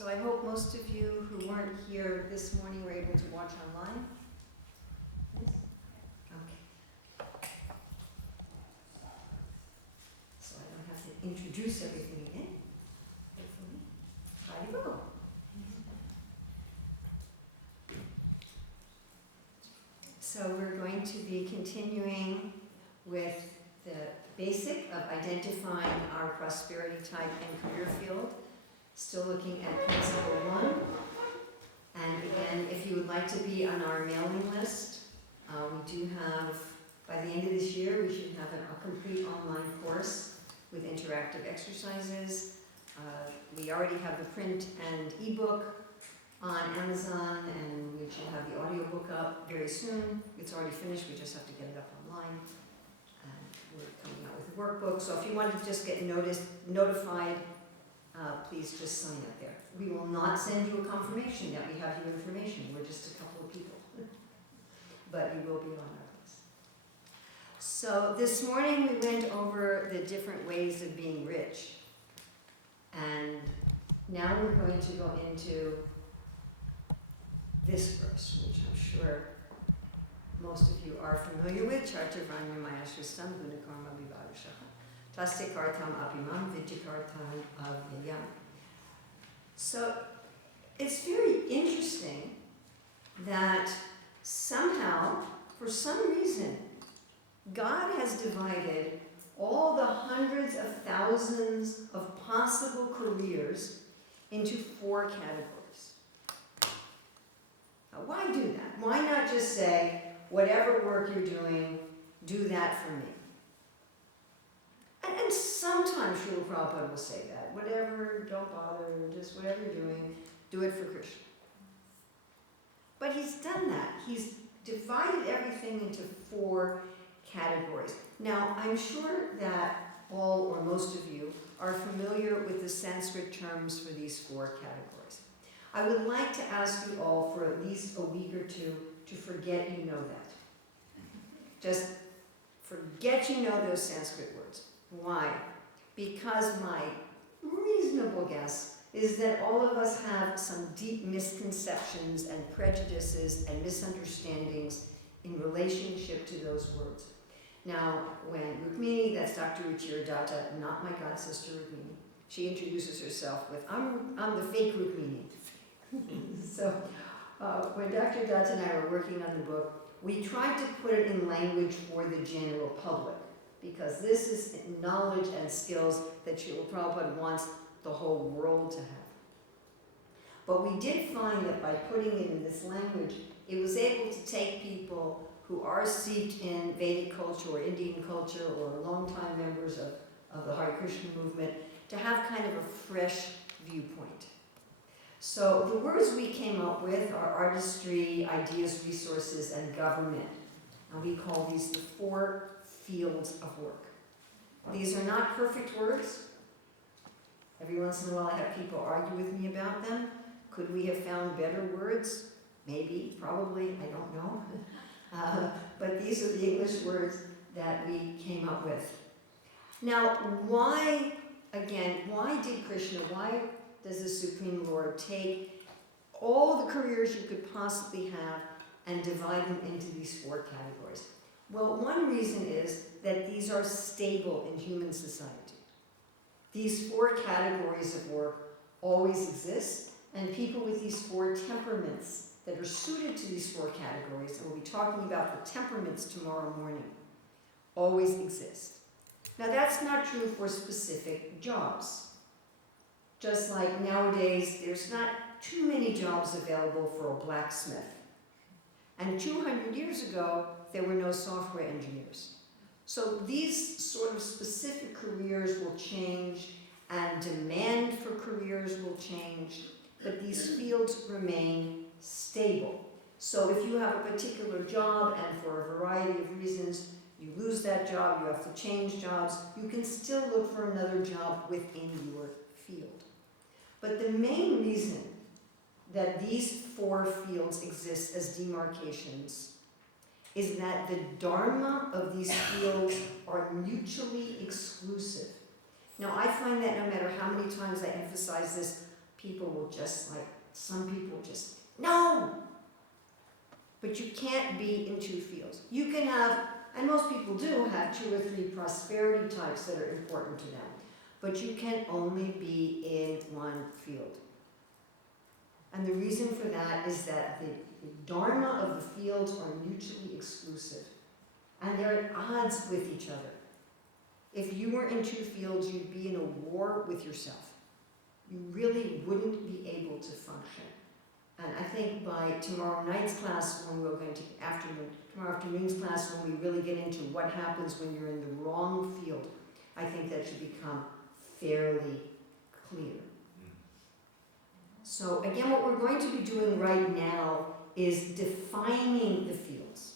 So I hope most of you who weren't here this morning were able to watch online. Yes? Okay. So I don't have to introduce everything again. Hopefully. Howdy-ho. So we're going to be continuing with the basic of identifying our prosperity type and career field. Still looking at principle 1. And again, if you would like to be on our mailing list, we do have, by the end of this year, we should have a complete online course with interactive exercises. We already have the print and ebook on Amazon, and we should have the audiobook up very soon. It's already finished, we just have to get it up online. And we're coming out with a workbook, so if you want to just get notified, please just sign up there. We will not send you a confirmation that we have your information. We're just a couple of people. But you will be on our list. So this morning we went over the different ways of being rich. And now we're going to go into this verse, which I'm sure most of you are familiar with. Chartavanya Maya Shristam Gunakarma Vivadushaha. Tastikartam Abhimam Vidyakartam Avyayam. So it's very interesting that somehow, for some reason, God has divided all the hundreds of thousands of possible careers into 4 categories. Now, why do that? Why not just say, whatever work you're doing, do that for me? And sometimes Srila Prabhupada will say that. Whatever, don't bother, just whatever you're doing, do it for Krishna. But he's done that. He's divided everything into 4 categories. Now, I'm sure that all or most of you are familiar with the Sanskrit terms for these 4 categories. I would like to ask you all for at least a week or two to forget you know that. Just forget you know those Sanskrit words. Why? Because my reasonable guess is that all of us have some deep misconceptions and prejudices and misunderstandings in relationship to those words. Now, when Rukmini, that's Dr. Ruchira Datta, not my god sister Rukmini, she introduces herself with, I'm the fake Rukmini. So when Dr. Datta and I were working on the book, we tried to put it in language for the general public, because this is knowledge and skills that Srila Prabhupada wants the whole world to have. But we did find that by putting it in this language, it was able to take people who are steeped in Vedic culture or Indian culture or longtime members of the Hare Krishna movement to have kind of a fresh viewpoint. So the words we came up with are artistry, ideas, resources, and government. And we call these the 4 fields of work. These are not perfect words. Every once in a while I have people argue with me about them. Could we have found better words? Maybe, probably, I don't know. But these are the English words that we came up with. Now, why did Krishna, why does the Supreme Lord take all the careers you could possibly have and divide them into these 4 categories? Well, one reason is that these are stable in human society. These 4 categories of work always exist, and people with these 4 temperaments that are suited to these 4 categories, and we'll be talking about the temperaments tomorrow morning, always exist. Now that's not true for specific jobs. Just like nowadays, there's not too many jobs available for a blacksmith. And 200 years ago, there were no software engineers. So these sort of specific careers will change, and demand for careers will change, but these fields remain stable. So if you have a particular job and for a variety of reasons you lose that job, you have to change jobs, you can still look for another job within your field. But the main reason that these 4 fields exist as demarcations is that the Dharma of these fields are mutually exclusive. Now I find that no matter how many times I emphasize this, people will just like, some people just, no! But you can't be in two fields. You can have, and most people do have 2 or 3 prosperity types that are important to them, but you can only be in one field. And the reason for that is that the Dharma of the fields are mutually exclusive, and they're at odds with each other. If you were in 2 fields, you'd be in a war with yourself. You really wouldn't be able to function. And I think by tomorrow night's class, when we're going to, tomorrow afternoon's class, when we really get into what happens when you're in the wrong field, I think that should become fairly clear. So again, what we're going to be doing right now is defining the fields.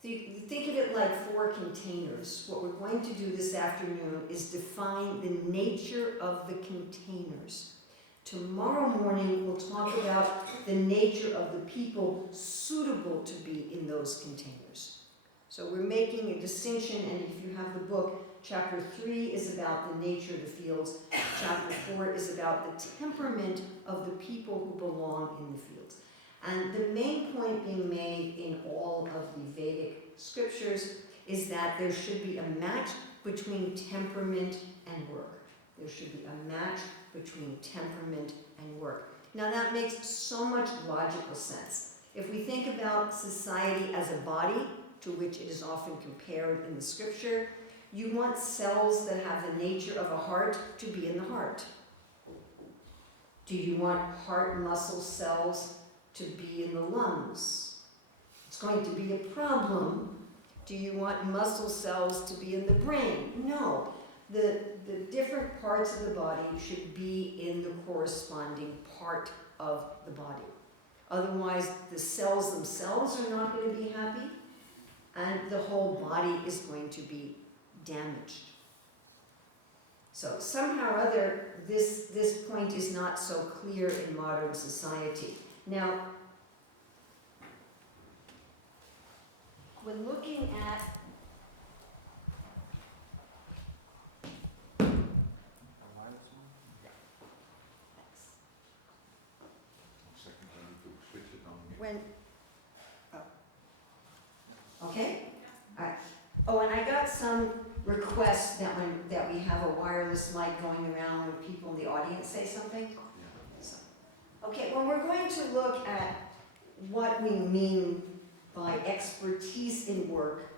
So you think of it like 4 containers. What we're going to do this afternoon is define the nature of the containers. Tomorrow morning, we'll talk about the nature of the people suitable to be in those containers. So we're making a distinction, and if you have the book, chapter 3 is about the nature of the fields. Chapter 4 is about the temperament of the people who belong in the fields. And the main point being made in all of the Vedic scriptures is that there should be a match between temperament and work. There should be a match between temperament and work. Now that makes so much logical sense. If we think about society as a body, to which it is often compared in the scripture, you want cells that have the nature of a heart to be in the heart. Do you want heart muscle cells to be in the lungs? It's going to be a problem. Do you want muscle cells to be in the brain? No. The different parts of the body should be in the corresponding part of the body. Otherwise, the cells themselves are not going to be happy, and the whole body is going to be damaged. So somehow or other, this point is not so clear in modern society. Now, when looking at okay? All right. Oh, and I got some requests that we have a wireless mic going around when people in the audience say something. So, okay, well, we're going to look at what we mean by expertise in work.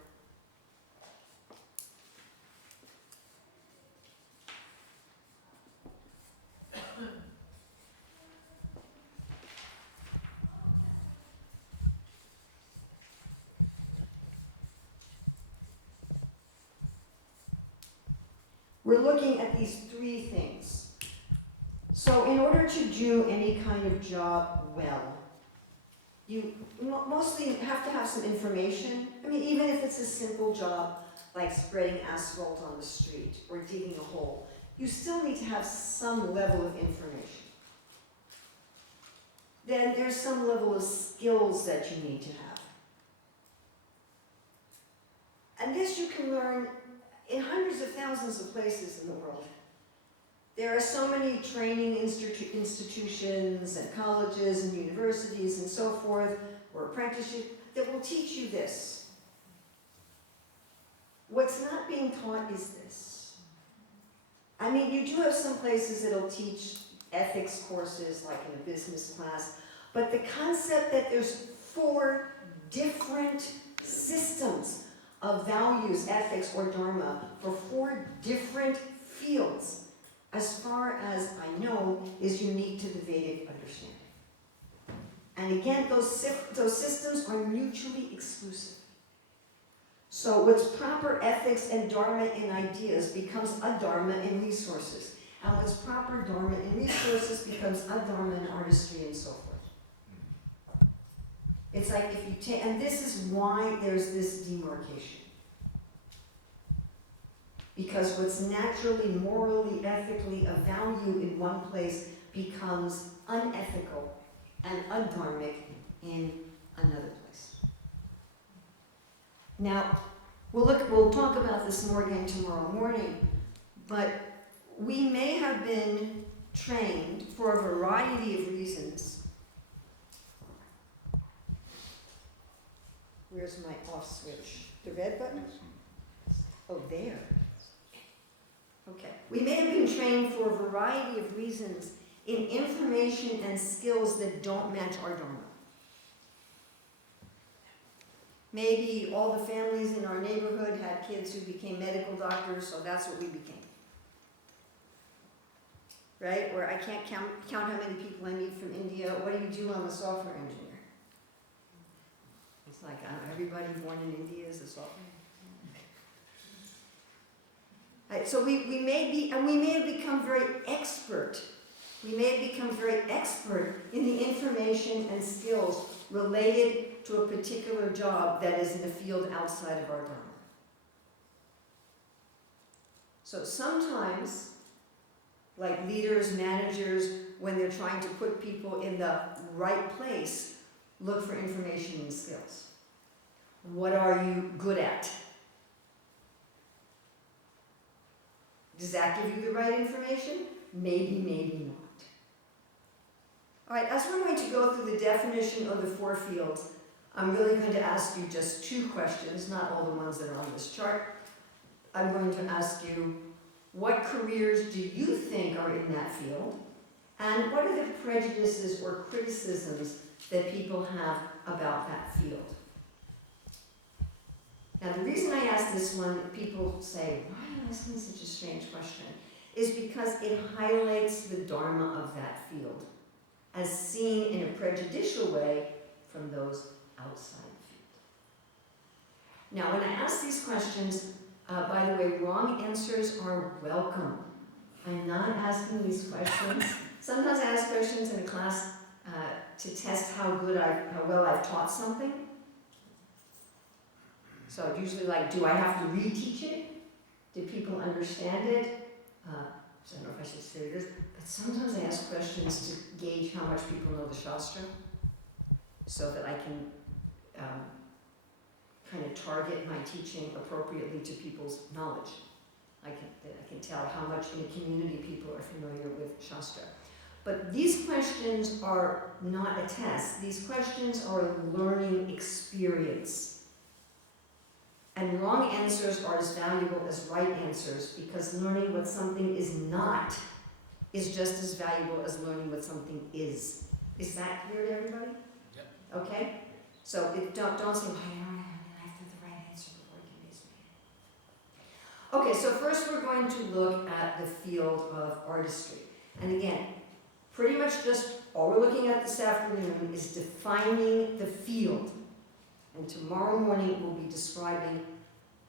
We're looking at these 3 things. So in order to do any kind of job well, you mostly have to have some information. I mean, even if it's a simple job like spreading asphalt on the street or digging a hole, you still need to have some level of information. Then there's some level of skills that you need to have. And this you can learn in hundreds of thousands of places in the world. There are so many training institutions and colleges and universities and so forth, or apprenticeships, that will teach you this. What's not being taught is this. I mean, you do have some places that'll teach ethics courses, like in a business class, but the concept that there's 4 different systems of values, ethics, or dharma for 4 different fields, as far as I know, is unique to the Vedic understanding. And again, those systems are mutually exclusive. So what's proper ethics and dharma in ideas becomes adharma in resources. And what's proper dharma in resources becomes adharma in artistry and so forth. It's like if you take, and this is why there's this demarcation. Because what's naturally, morally, ethically of value in one place becomes unethical and undharmic in another place. Now, we'll talk about this more again tomorrow morning, but we may have been trained for a variety of reasons. Where's my off switch? The red button? Oh, there. Okay. We may have been trained for a variety of reasons in information and skills that don't match our Dharma. Maybe all the families in our neighborhood had kids who became medical doctors, so that's what we became. Right? Or I can't count how many people I meet from India. What do you do? I'm a software engineer. It's like, I don't know, everybody born in India is a software engineer. Right, so we may be, and we may have become very expert. We may have become very expert in the information and skills related to a particular job that is in a field outside of our Dharma. So sometimes, like leaders, managers, when they're trying to put people in the right place, look for information and skills. What are you good at? Does that give you the right information? Maybe, maybe not. All right, as we're going to go through the definition of the four fields, I'm really going to ask you just two questions, not all the ones that are on this chart. I'm going to ask you, what careers do you think are in that field? And what are the prejudices or criticisms that people have about that field? Now, the reason I ask this one, people say, why are you asking such a strange question? Is because it highlights the Dharma of that field, as seen in a prejudicial way from those outside the field. Now, when I ask these questions, by the way, wrong answers are welcome. I'm not asking these questions. Sometimes I ask questions in a class to test how well I've taught something. So I'd usually like, do I have to reteach it? Do people understand it? I don't know if I should say this, but sometimes I ask questions to gauge how much people know the Shastra, so that I can kind of target my teaching appropriately to people's knowledge. I can tell how much in a community people are familiar with Shastra. But these questions are not a test. These questions are a learning experience. And wrong answers are as valuable as right answers, because learning what something is not is just as valuable as learning what something is. Is that clear to everybody? Yep. Okay? So don't say, I have the right answer before you convince me. Okay, so first we're going to look at the field of artistry. And again, pretty much just all we're looking at this afternoon is defining the field. And tomorrow morning we'll be describing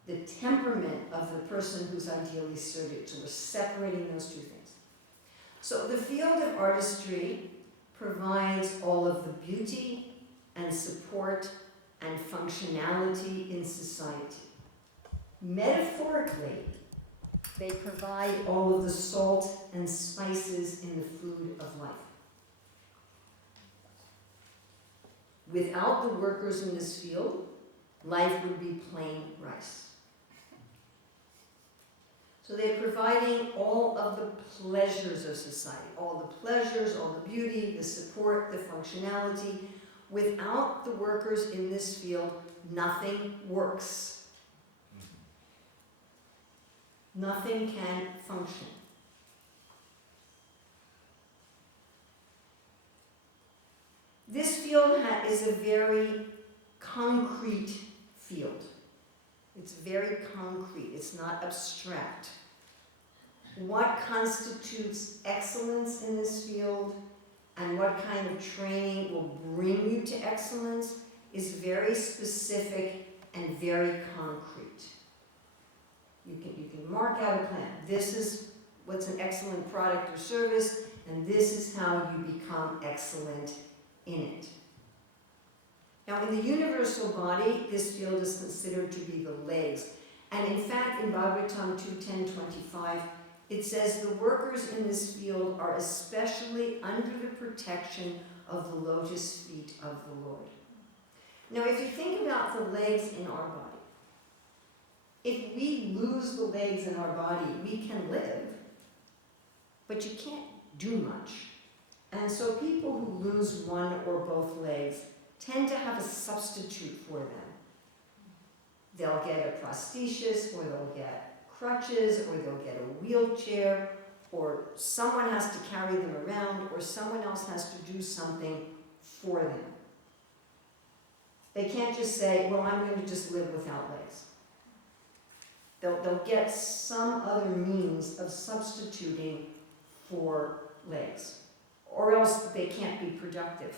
the temperament of the person who's ideally suited. So we're separating those two things. So the field of artistry provides all of the beauty and support and functionality in society. Metaphorically, they provide all of the salt and spices in the food of life. Without the workers in this field, life would be plain rice. So they're providing all of the pleasures of society, all the pleasures, all the beauty, the support, the functionality. Without the workers in this field, nothing works. Nothing can function. This field is a very concrete field. It's very concrete. It's not abstract. What constitutes excellence in this field and what kind of training will bring you to excellence is very specific and very concrete. You can mark out a plan. This is what's an excellent product or service, and this is how you become excellent in it. Now, in the universal body, this field is considered to be the legs. And in fact, in Bhagavatam 2.10.25, it says the workers in this field are especially under the protection of the lotus feet of the Lord. Now, if you think about the legs in our body, if we lose the legs in our body, we can live, but you can't do much. And so people who lose one or both legs tend to have a substitute for them. They'll get a prosthesis, or they'll get crutches, or they'll get a wheelchair, or someone has to carry them around, or someone else has to do something for them. They can't just say, well, I'm going to just live without legs. They'll get some other means of substituting for legs, or else they can't be productive.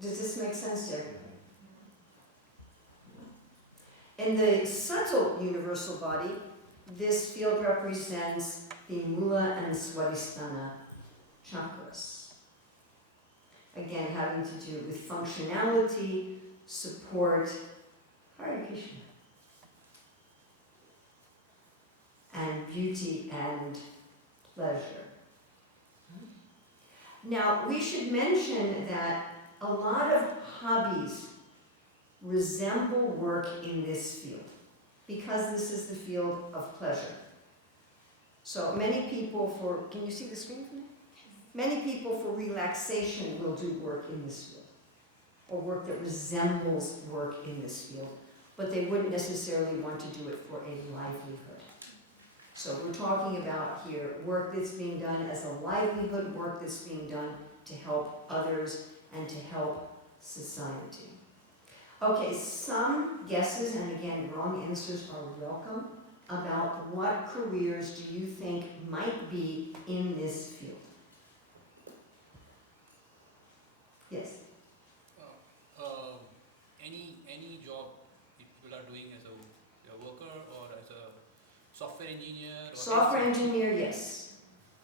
Does this make sense to everybody? In the subtle universal body, this field represents the Mula and Swadhisthana chakras. Again, having to do with functionality, support, Hare Krishna, and beauty and pleasure. Now, we should mention that a lot of hobbies resemble work in this field, because this is the field of pleasure. So many people can you see the screen for me? Many people for relaxation will do work in this field, or work that resembles work in this field, but they wouldn't necessarily want to do it for a livelihood. So we're talking about here work that's being done as a livelihood, work that's being done to help others and to help society. Okay, some guesses, and again, wrong answers are welcome, about what careers do you think might be in this field? Yes? Any job people are doing as a worker or as a software engineer? Or Software engineer, yes,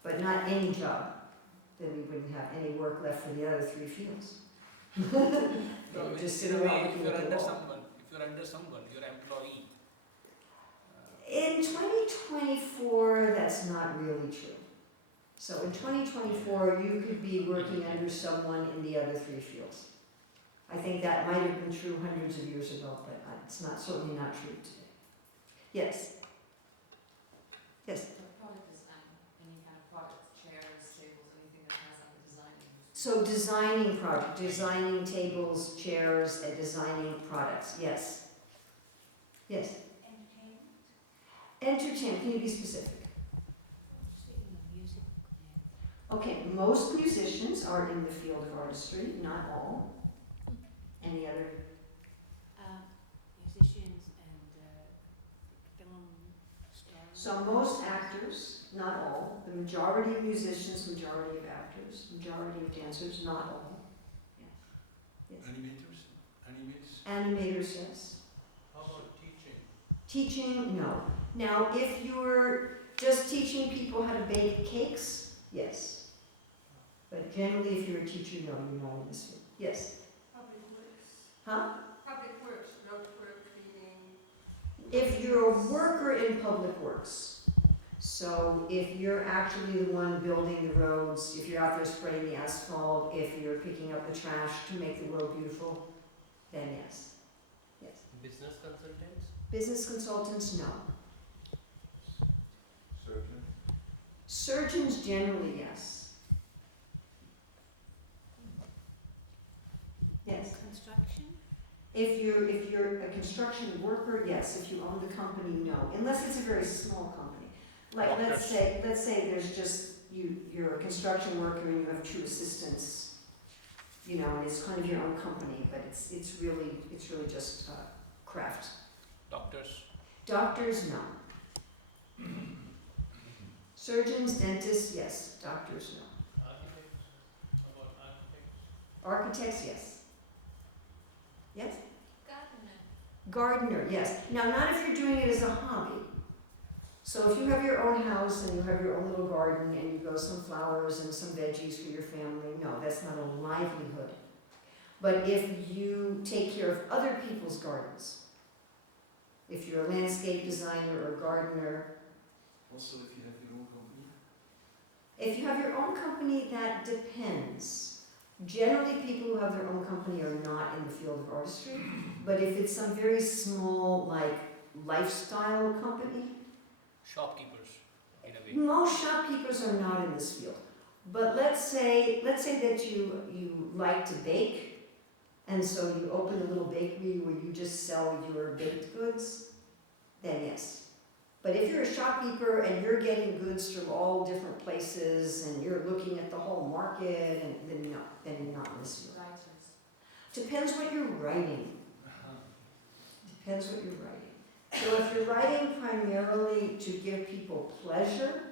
but not any job. Then we wouldn't have any work left for the other three fields. They would just sit around looking at the wall. If you're under someone, you're an employee. In 2024, that's not really true. So in 2024, you could be working under someone in the other three fields. I think that might have been true hundreds of years ago, but it's certainly not true today. Yes? Yes? Product design, any kind of products, chairs, tables, anything that has like a designing. So designing tables, chairs, and designing products, yes. Yes? Entertainment, can you be specific? Okay, most musicians are in the field of artistry, not all. Any other? Musicians and film stars. So most actors, not all. The majority of musicians, majority of actors, majority of dancers, not all. Yeah. Yes. Animators, yes. How about teaching? Teaching, no. Now, if you're just teaching people how to bake cakes, yes. But generally, if you're a teacher, no, you're not in this field. Yes? Public works. Huh? Public works, road work, cleaning. If you're a worker in public works, so if you're actually the one building the roads, if you're out there spraying the asphalt, if you're picking up the trash to make the road beautiful, then yes. Yes. Business consultants? Business consultants, no. Surgeon? Surgeons, generally, yes. Yes. Construction? If you're a construction worker, yes. If you own the company, no. Unless it's a very small company. Like let's say there's just you're a construction worker and you have two assistants, and it's kind of your own company, but it's really just craft. Doctors? Doctors, no. Surgeons, dentists, yes. Doctors, no. Architects? How about architects? Architects, yes. Yes? Gardener. Gardener, yes. Now, not if you're doing it as a hobby. So if you have your own house and you have your own little garden and you grow some flowers and some veggies for your family, no, that's not a livelihood. But if you take care of other people's gardens, if you're a landscape designer or gardener. Also, if you have your own company? If you have your own company, that depends. Generally, people who have their own company are not in the field of artistry, but if it's some very small, like, lifestyle company, Shopkeepers, in a way. most shopkeepers are not in this field. But let's say that you like to bake, and so you open a little bakery where you just sell your baked goods, then yes. But if you're a shopkeeper and you're getting goods from all different places and you're looking at the whole market, and then no, then you're not in this field. Writers. Depends what you're writing. Depends what you're writing. So if you're writing primarily to give people pleasure,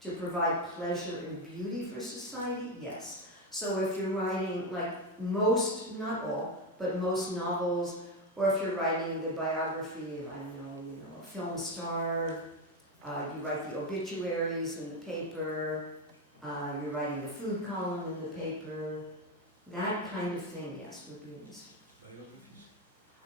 to provide pleasure and beauty for society, yes. So if you're writing, like most, not all, but most novels, or if you're writing the biography of, I don't know, a film star, you write the obituaries in the paper, you're writing the food column in the paper, that kind of thing, yes, would be in this.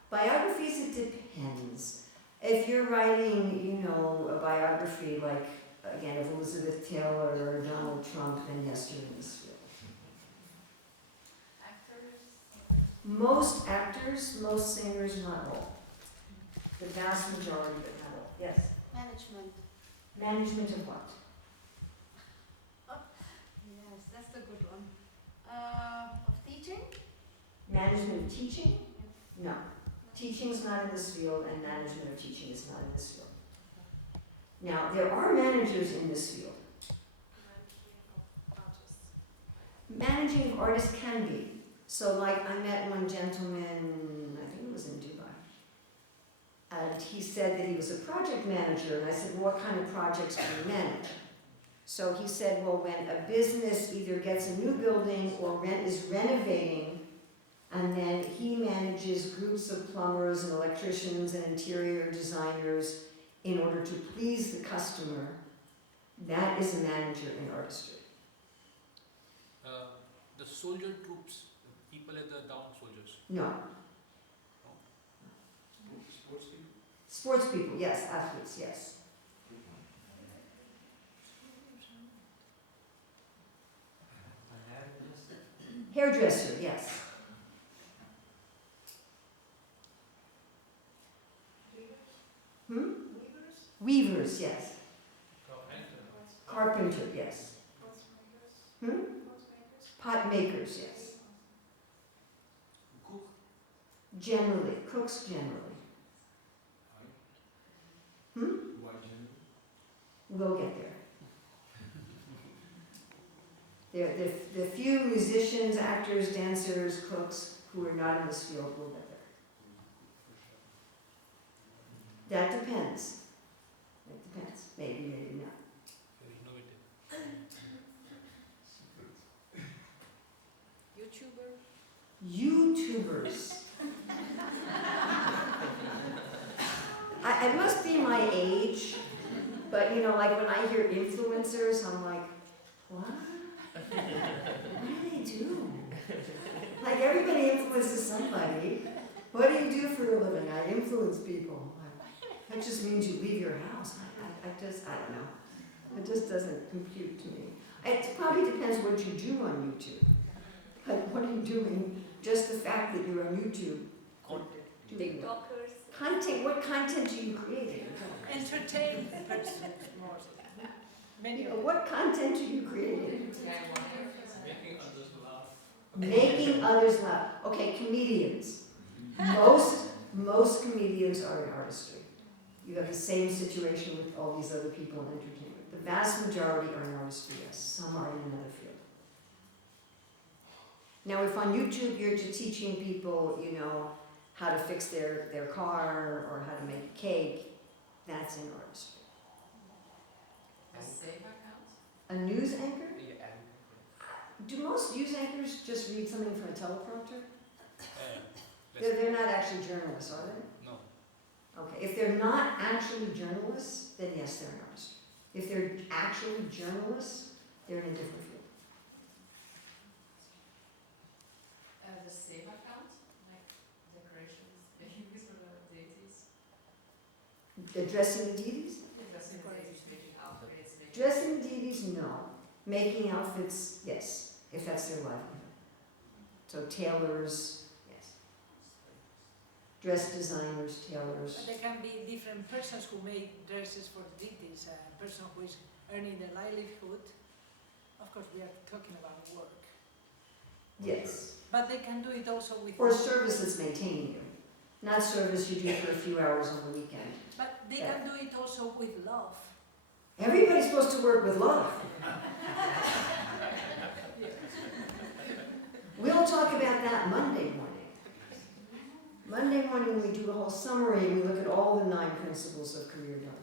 Biographies, it depends. If you're writing, a biography like, again, of Elizabeth Taylor or Donald Trump, then yes, you're in this field. Actors. Most actors, most singers, not all. The vast majority, but not all. Yes. Management. Management of what? Yes, that's the good one. Of teaching? Management of teaching? No. Teaching's not in this field, and management of teaching is not in this field. Now, there are managers in this field. Managing of artists can be. So, like, I met one gentleman, I think it was in Dubai, and he said that he was a project manager, and I said, well, what kind of projects do you manage? So he said, well, when a business either gets a new building or is renovating, and then he manages groups of plumbers and electricians and interior designers in order to please the customer, that is a manager in artistry. The soldier troops, people at the down soldiers. No. Sports people? Sports people, yes. Athletes, yes. Hairdresser, yes. Weavers, yes. Carpenter, yes. Pot makers, yes. Cook? Generally, cooks generally. Why generally? We'll get there. The few musicians, actors, dancers, cooks who are not in this field will get there. That depends. It depends. Maybe, maybe not. Very innovative. YouTubers. It must be my age, but like when I hear influencers, I'm like, what? What do they do? Like everybody influences somebody. What do you do for a living? I influence people. That just means you leave your house. I don't know. It just doesn't compute to me. It probably depends what you do on YouTube. Like, what are you doing? Just the fact that you're on YouTube. TikTokers. Content, what content do you create? Entertain person more. Many of What content are you creating? Making others laugh. Making others laugh. Okay, comedians. Most comedians are in artistry. You have the same situation with all these other people in entertainment. The vast majority are in artistry, yes. Some are in another field. Now, if on YouTube you're just teaching people, how to fix their car or how to make a cake, that's in artistry. A save account? A news anchor? Do most news anchors just read something from a teleprompter? They're not actually journalists, are they? No. Okay, if they're not actually journalists, then yes, they're an artist. If they're actually journalists, they're in a different field. The save account, like decorations, babies or the deities. Addressing the deities? Dressing deities, making outfits, making. Dressing the deities, no. Making outfits, yes, if that's their livelihood. So tailors, yes. Dress designers, tailors. But there can be different persons who make dresses for deities. A person who is earning a livelihood Of course, we are talking about work. Yes. But they can do it also with. Or service that's maintaining you. Not service you do for a few hours on the weekend. But they can do it also with love. Everybody's supposed to work with love. We'll talk about that Monday morning. Monday morning, we do the whole summary and we look at all the 9 principles of career Dharma.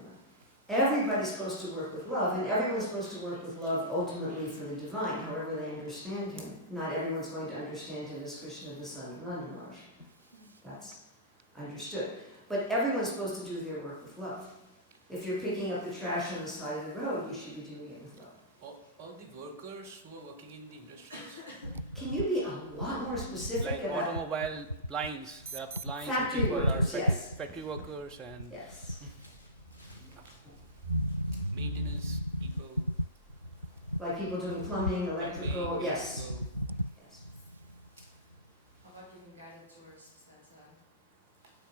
Everybody's supposed to work with love, and everyone's supposed to work with love ultimately for the divine, however they understand him. Not everyone's going to understand him as Krishna, the son of Nandaraj. That's understood. But everyone's supposed to do their work with love. If you're picking up the trash on the side of the road, you should be doing it with love. All the workers who are working in the industries, Can you be a lot more specific like about automobile lines, there are lines Factory people workers, are yes. factory workers and Yes. maintenance people. Like people doing plumbing, electrical, plumbing, yes. electrical. Yes. How about giving guided tours? Is that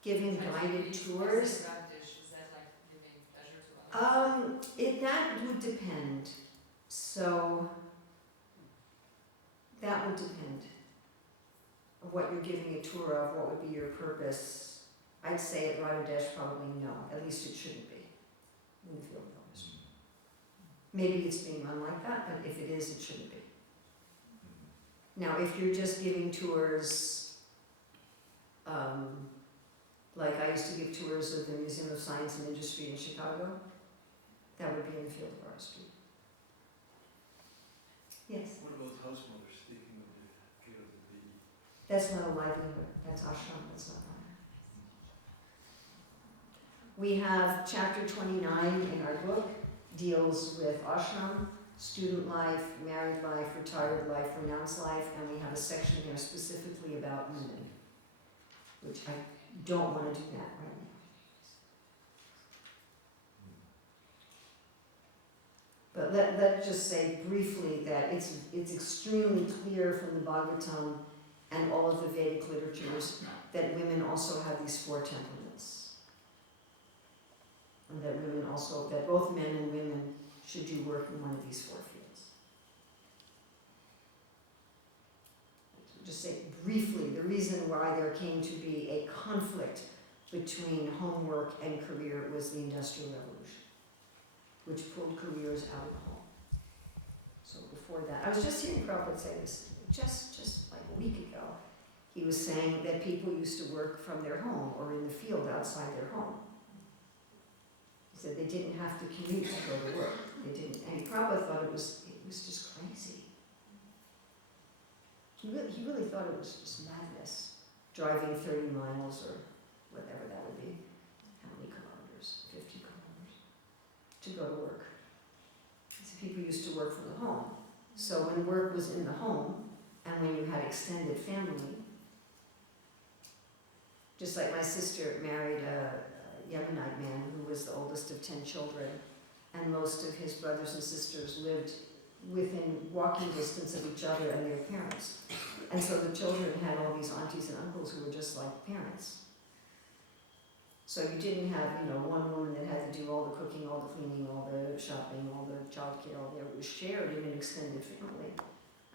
Giving guided tours. Is that like giving pleasure to others? That would depend. So, that would depend of what you're giving a tour of, what would be your purpose. I'd say at Radhadesh probably no, at least it shouldn't be in the field of industry. Maybe it's being run like that, but if it is, it shouldn't be. Now, if you're just giving tours, like I used to give tours of the Museum of Science and Industry in Chicago, that would be in the field of artistry. Yes, What about house mothers taking of the care of the baby? that's not a livelihood, that's ashram, that's not Dharma. We have chapter 29 in our book, deals with ashram, student life, married life, retired life, renounced life, and we have a section here specifically about women, which I don't want to do that right now. But let's just say briefly that it's extremely clear from the Bhagavatam and all of the Vedic literatures that women also have these 4 temperaments. And that women also, that both men and women should do work in one of these 4 fields. Just say briefly, the reason why there came to be a conflict between homework and career was the Industrial Revolution, which pulled careers out of the home. So before that, I was just hearing Prabhupada say this just like a week ago. He was saying that people used to work from their home or in the field outside their home. He said they didn't have to commute to go to work. They didn't, and Prabhupada thought it was just crazy. He really thought it was just madness, driving 30 miles or whatever that would be. How many kilometers? 50 kilometers to go to work. So people used to work from the home. So when work was in the home, and when you had extended family, just like my sister married a Yemenite man who was the oldest of 10 children, and most of his brothers and sisters lived within walking distance of each other and their parents. And so the children had all these aunties and uncles who were just like parents. So you didn't have, one woman that had to do all the cooking, all the cleaning, all the shopping, all the childcare, all that. It was shared in an extended family.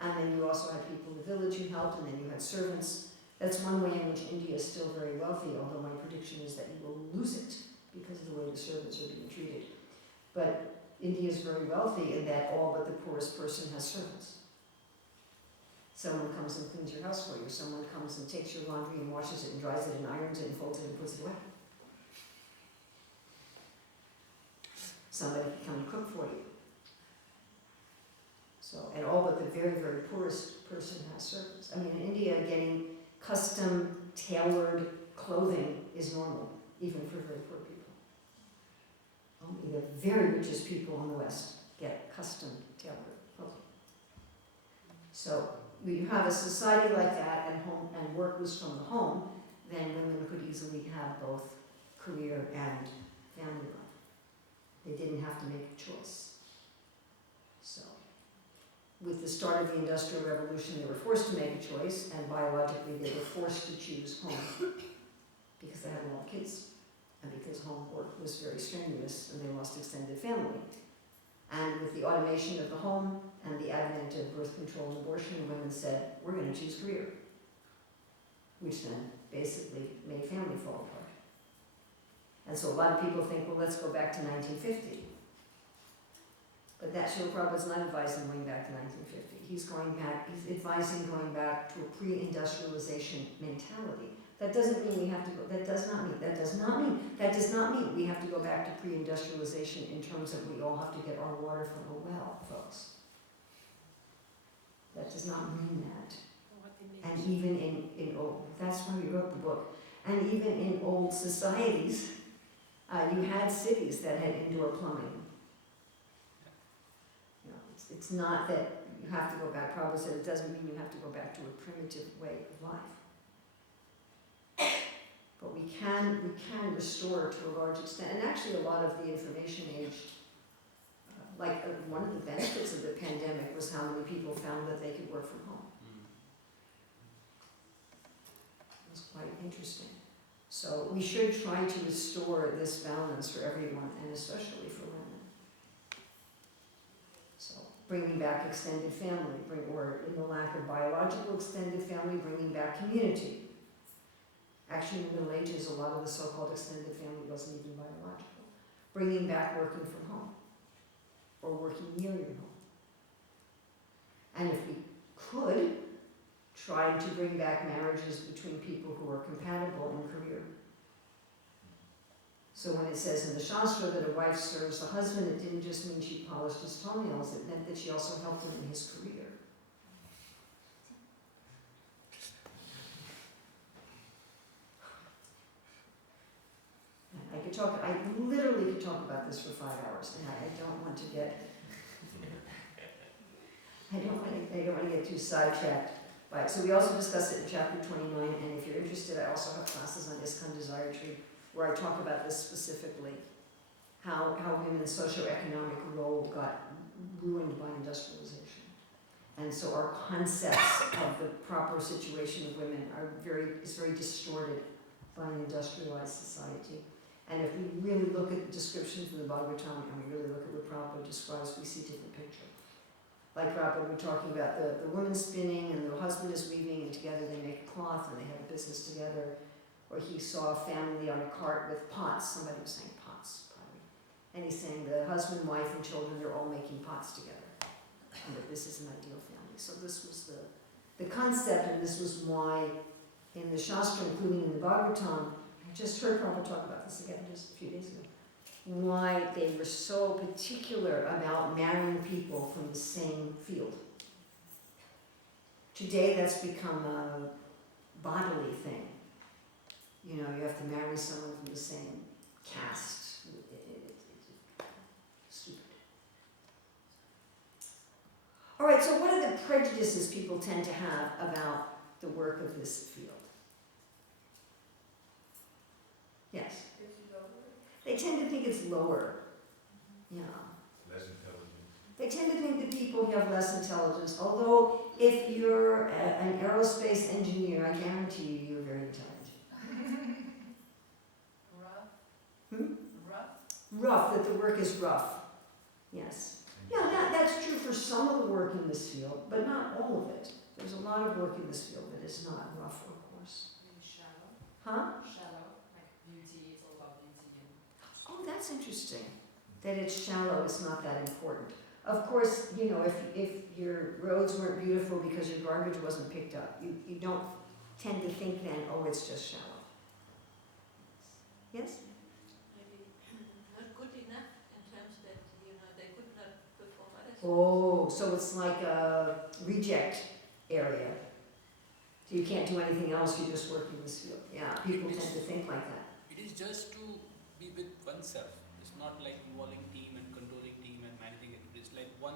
And then you also had people in the village who helped, and then you had servants. That's one way in which India is still very wealthy, although my prediction is that you will lose it because of the way the servants are being treated. But India is very wealthy in that all but the poorest person has servants. Someone comes and cleans your house for you. Someone comes and takes your laundry and washes it and dries it and irons it and folds it and puts it away. Somebody can come and cook for you. So, and all but the very, very poorest person has servants. I mean, in India, getting custom tailored clothing is normal, even for very poor people. Only the very richest people in the West get custom tailored clothing. So, when you have a society like that and work was from the home, then women could easily have both career and family life. They didn't have to make a choice. So, with the start of the Industrial Revolution, they were forced to make a choice, and biologically they were forced to choose home because they had a lot of kids, and because homework was very strenuous and they lost extended family. And with the automation of the home and the advent of birth control and abortion, women said, we're going to choose career, which then basically made family fall apart. And so a lot of people think, well, let's go back to 1950. But that Srila Prabhupada's not advising going back to 1950. He's advising going back to a pre-industrialization mentality. That doesn't mean we have to go, that does not mean we have to go back to pre-industrialization in terms of we all have to get our water from a well, folks. That does not mean that. And even in old, that's why we wrote the book. And even in old societies, you had cities that had indoor plumbing. You know, it's not that you have to go back. Prabhupada said it doesn't mean you have to go back to a primitive way of life. But we can restore to a large extent, and actually a lot of the information age, one of the benefits of the pandemic was how many people found that they could work from home. It was quite interesting. So we should try to restore this balance for everyone, and especially for women. So bringing back extended family, or in the lack of biological extended family, bringing back community. Actually, in the Middle Ages, a lot of the so-called extended family wasn't even biological. Bringing back working from home, or working near your home. And if we could, try to bring back marriages between people who are compatible in career. So when it says in the Shastra that a wife serves the husband, it didn't just mean she polished his toenails, it meant that she also helped him in his career. I literally could talk about this for 5 hours, and I don't want to get, I don't want to get too sidetracked by it. So we also discuss it in chapter 29, and if you're interested, I also have classes on ISKCON Desire Tree, where I talk about this specifically, how women's socioeconomic role got ruined by industrialization. And so our concepts of the proper situation of women is very distorted by an industrialized society. And if we really look at the descriptions in the Bhagavatam and we really look at what Prabhupada describes, we see a different picture. Like Prabhupada, we're talking about the woman spinning and the husband is weaving, and together they make a cloth and they have a business together. Or he saw a family on a cart with pots. Somebody was saying pots, probably. And he's saying the husband, wife, and children, they're all making pots together. And that this is an ideal family. So this was the concept, and this was why in the Shastra, including in the Bhagavatam, I just heard Prabhupada talk about this again just a few days ago, why they were so particular about marrying people from the same field. Today that's become a bodily thing. You know, you have to marry someone from the same caste. It's stupid. All right, so what are the prejudices people tend to have about the work of this field? Yes? It's lower. They tend to think it's lower. Yeah. Less intelligent. They tend to think that people have less intelligence, although if you're an aerospace engineer, I guarantee you you're very intelligent. Rough, that the work is rough. Yes. Yeah, that's true for some of the work in this field, but not all of it. There's a lot of work in this field that is not rough or coarse. Maybe shallow. Huh? Shallow, like beauty, it's all about beauty and Oh, that's interesting. That it's shallow, it's not that important. Of course, you know, if your roads weren't beautiful because your garbage wasn't picked up, you don't tend to think then, oh, it's just shallow. Yes? Maybe not good enough in terms that, you know, they could not perform other things. Oh, so it's like a reject area. So you can't do anything else, you just work in this field. Yeah, people tend to think like that. It is just to be with oneself. It's not like involving team and controlling team and managing it. It's like one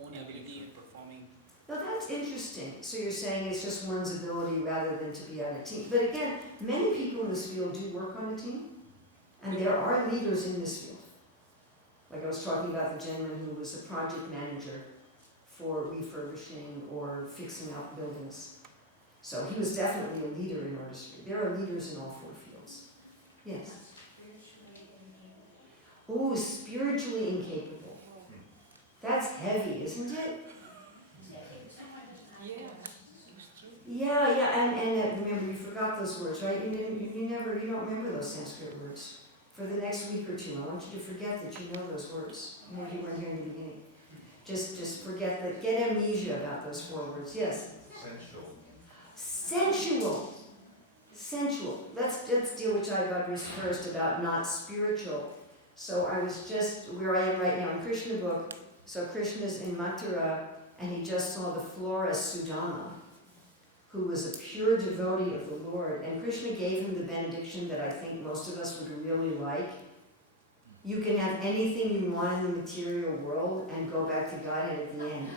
own ability in performing. Now that's interesting. So you're saying it's just one's ability rather than to be on a team. But again, many people in this field do work on a team. And there are leaders in this field. Like I was talking about the gentleman who was a project manager for refurbishing or fixing out buildings. So he was definitely a leader in artistry. There are leaders in all four fields. Yes? Spiritually incapable. Oh, spiritually incapable. That's heavy, isn't it? Yeah. Yeah, and remember, you forgot those words, right? You don't remember those Sanskrit words. For the next week or two, I want you to forget that you know those words. Maybe you weren't here in the beginning. Just forget that, get amnesia about those 4 words. Yes? Sensual. Sensual. Let's deal with Jayavadri's first about not spiritual. So I was just where I am right now in Krishna book. So Krishna's in Mathura and he just saw the Flora Sudama, who was a pure devotee of the Lord. And Krishna gave him the benediction that I think most of us would really like. You can have anything you want in the material world and go back to Godhead at the end.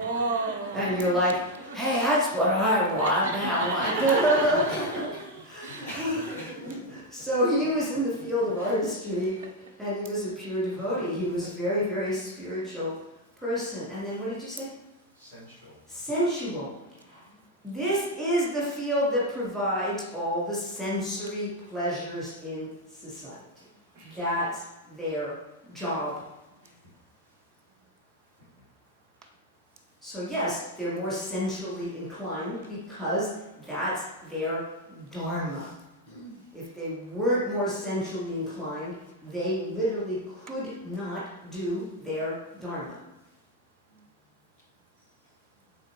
Whoa. And you're like, hey, that's what I want now. So he was in the field of artistry and he was a pure devotee. He was a very, very spiritual person. And then what did you say? Sensual. This is the field that provides all the sensory pleasures in society. That's their job. So yes, they're more sensually inclined because that's their dharma. If they weren't more sensually inclined, they literally could not do their dharma.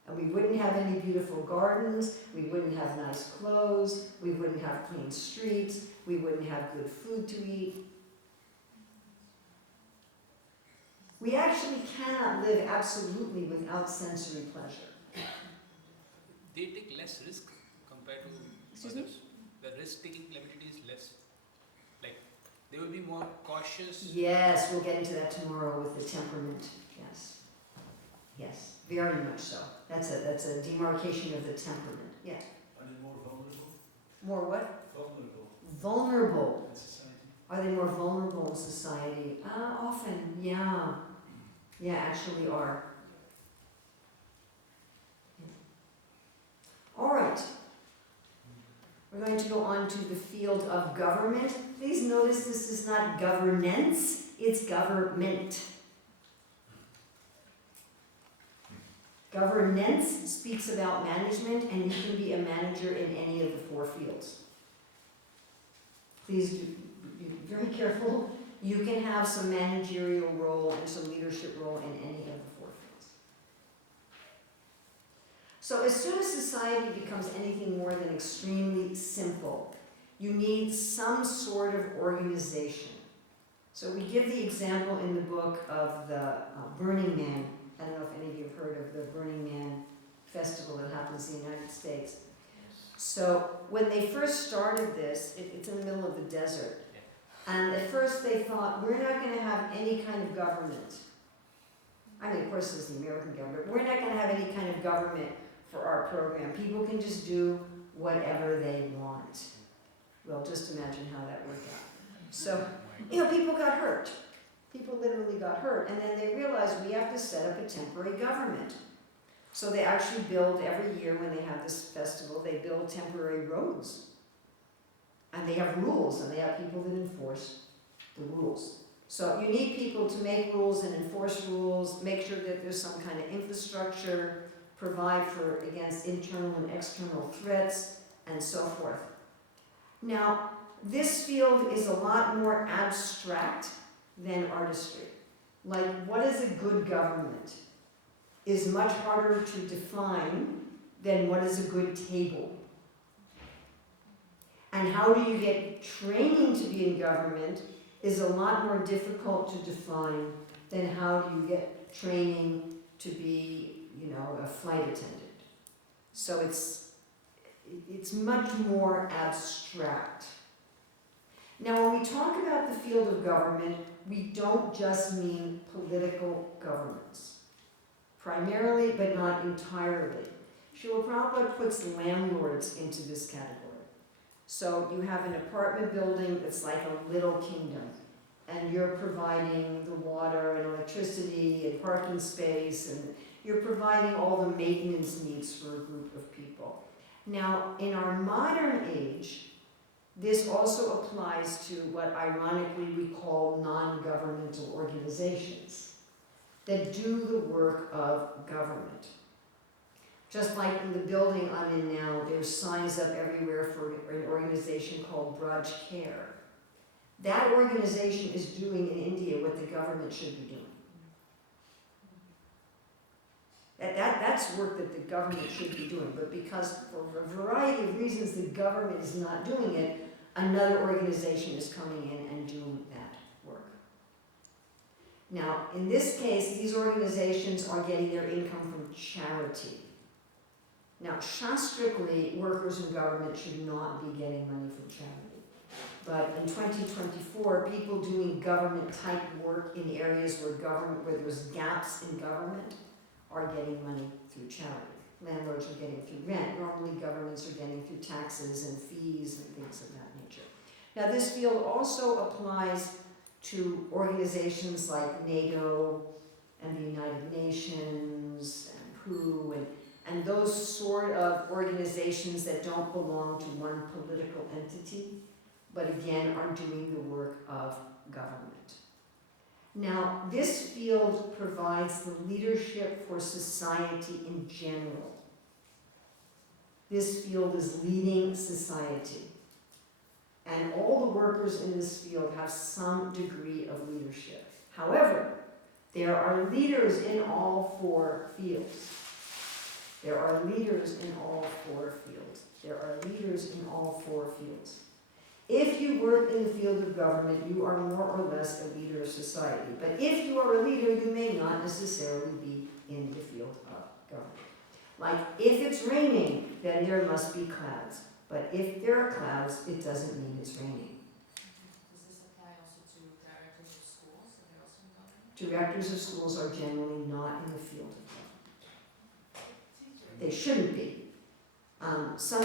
And we wouldn't have any beautiful gardens, we wouldn't have nice clothes, we wouldn't have clean streets, we wouldn't have good food to eat. We actually cannot live absolutely without sensory pleasure. They take less risk compared to Excuse me? others. The risk-taking ability is less. Like, they will be more cautious. Yes, we'll get into that tomorrow with the temperament. Yes. Yes, very much so. That's a demarcation of the temperament. Yeah. Are they more vulnerable? More what? Vulnerable Vulnerable. in society. Are they more vulnerable in society? Often, yeah. Yeah, actually are. All right. We're going to go on to the field of government. Please notice this is not governance, it's government. Governance speaks about management, and you can be a manager in any of the 4 fields. Please be very careful. You can have some managerial role and some leadership role in any of the 4 fields. So as soon as society becomes anything more than extremely simple, you need some sort of organization. So we give the example in the book of the Burning Man. I don't know if any of you have heard of the Burning Man festival that happens in the United States. So when they first started this, it's in the middle of the desert. And at first they thought, we're not going to have any kind of government. I mean, of course, it's the American government. We're not going to have any kind of government for our program. People can just do whatever they want. Well, just imagine how that worked out. So, people got hurt. People literally got hurt. And then they realized we have to set up a temporary government. So they actually build, every year when they have this festival, they build temporary roads. And they have rules, and they have people that enforce the rules. So you need people to make rules and enforce rules, make sure that there's some kind of infrastructure, provide for against internal and external threats, and so forth. Now, this field is a lot more abstract than artistry. Like, what is a good government is much harder to define than what is a good table. And how do you get training to be in government is a lot more difficult to define than how do you get training to be, a flight attendant. So it's much more abstract. Now, when we talk about the field of government, we don't just mean political governments. Primarily, but not entirely. Srila Prabhupada puts landlords into this category. So you have an apartment building that's like a little kingdom, and you're providing the water and electricity and parking space, and you're providing all the maintenance needs for a group of people. Now, in our modern age, this also applies to what ironically we call non-governmental organizations. that do the work of government. Just like in the building I'm in now, there's signs up everywhere for an organization called Braj Care. That organization is doing in India what the government should be doing. That's work that the government should be doing, but because for a variety of reasons the government is not doing it, another organization is coming in and doing that work. Now, in this case, these organizations are getting their income from charity. Now, shastrically, workers in government should not be getting money from charity. But in 2024, people doing government-type work in areas where there's gaps in government are getting money through charity. Landlords are getting through rent. Normally, governments are getting through taxes and fees and things of that nature. Now, this field also applies to organizations like NATO and the United Nations and WHO and those sort of organizations that don't belong to one political entity, but again are doing the work of government. Now, this field provides the leadership for society in general. This field is leading society. And all the workers in this field have some degree of leadership. However, there are leaders in all four fields. There are leaders in all four fields. There are leaders in all four fields. If you work in the field of government, you are more or less a leader of society. But if you are a leader, you may not necessarily be in the field of government. Like, if it's raining, then there must be clouds. But if there are clouds, it doesn't mean it's raining. Does this apply also to directors of schools? Are they also in government? Directors of schools are generally not in the field of government. They shouldn't be. Some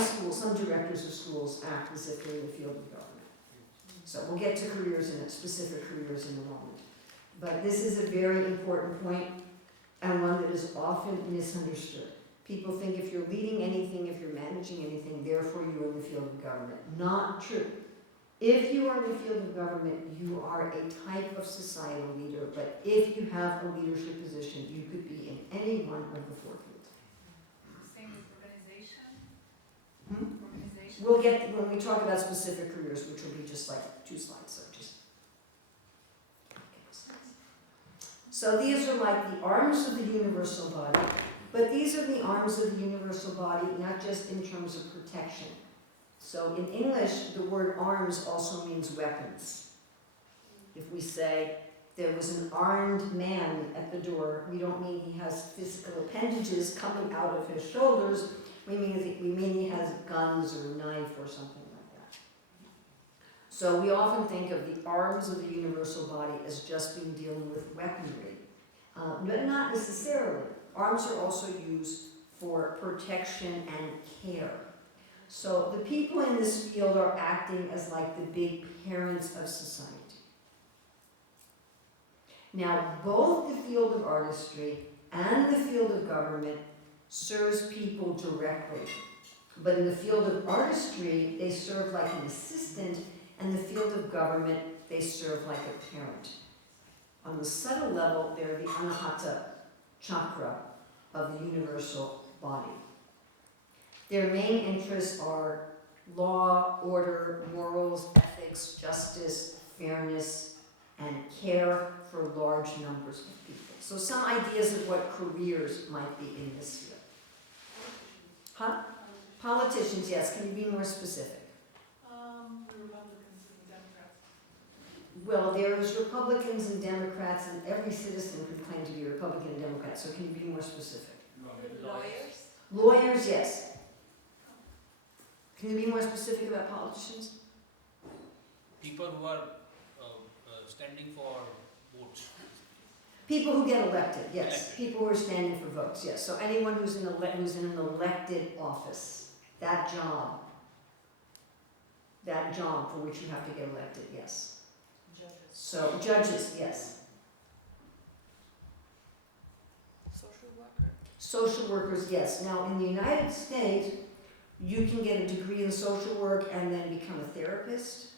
directors of schools act as if they're in the field of government. So we'll get to careers in it, specific careers in a moment. But this is a very important point and one that is often misunderstood. People think if you're leading anything, if you're managing anything, therefore you're in the field of government. Not true. If you are in the field of government, you are a type of societal leader, but if you have a leadership position, you could be in any one of the four fields. Same with organization. Hmm? Organization. We'll get, when we talk about specific careers, which will be just like 2 slides, so just. So these are like the arms of the universal body, but these are the arms of the universal body, not just in terms of protection. So in English, the word arms also means weapons. If we say there was an armed man at the door, we don't mean he has physical appendages coming out of his shoulders. We mean he has guns or a knife or something like that. So we often think of the arms of the universal body as just being dealing with weaponry, but not necessarily. Arms are also used for protection and care. So the people in this field are acting as like the big parents of society. Now, both the field of artistry and the field of government serves people directly. But in the field of artistry, they serve like an assistant, and the field of government, they serve like a parent. On the subtle level, they're the anahata chakra of the universal body. Their main interests are law, order, morals, ethics, justice, fairness, and care for large numbers of people. So some ideas of what careers might be in this field. Huh? Politicians, yes. Can you be more specific? The Republicans and the Democrats. Well, there's Republicans and Democrats, and every citizen could claim to be a Republican and Democrat, so can you be more specific? Lawyers? Lawyers, yes. Can you be more specific about politicians? People who are standing for votes. People who get elected, yes. Elected. People who are standing for votes, yes. So anyone who's in an elected office, that job for which you have to get elected, yes. Judges. So judges, yes. Social worker. Social workers, yes. Now in the United States, you can get a degree in social work and then become a therapist.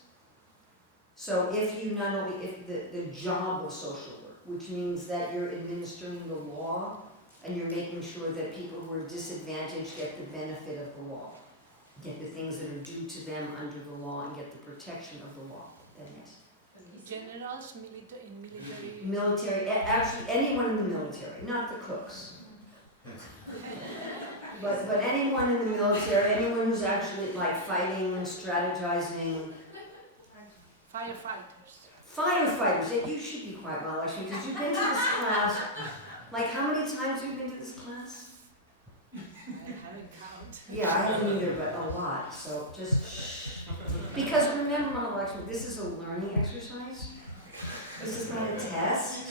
So if you not only, if the job of social work, which means that you're administering the law and you're making sure that people who are disadvantaged get the benefit of the law, get the things that are due to them under the law and get the protection of the law. Then yes. Generals, in military. Military, actually anyone in the military, not the cooks. But anyone in the military, anyone who's actually like fighting and strategizing. Firefighters. Firefighters, yeah, you should be quite well actually, because you've been to this class. Like how many times have you been to this class? I haven't counted. Yeah, I haven't either, but a lot, so just shh. Because remember, Mama Lakshmi, this is a learning exercise. This is not a test.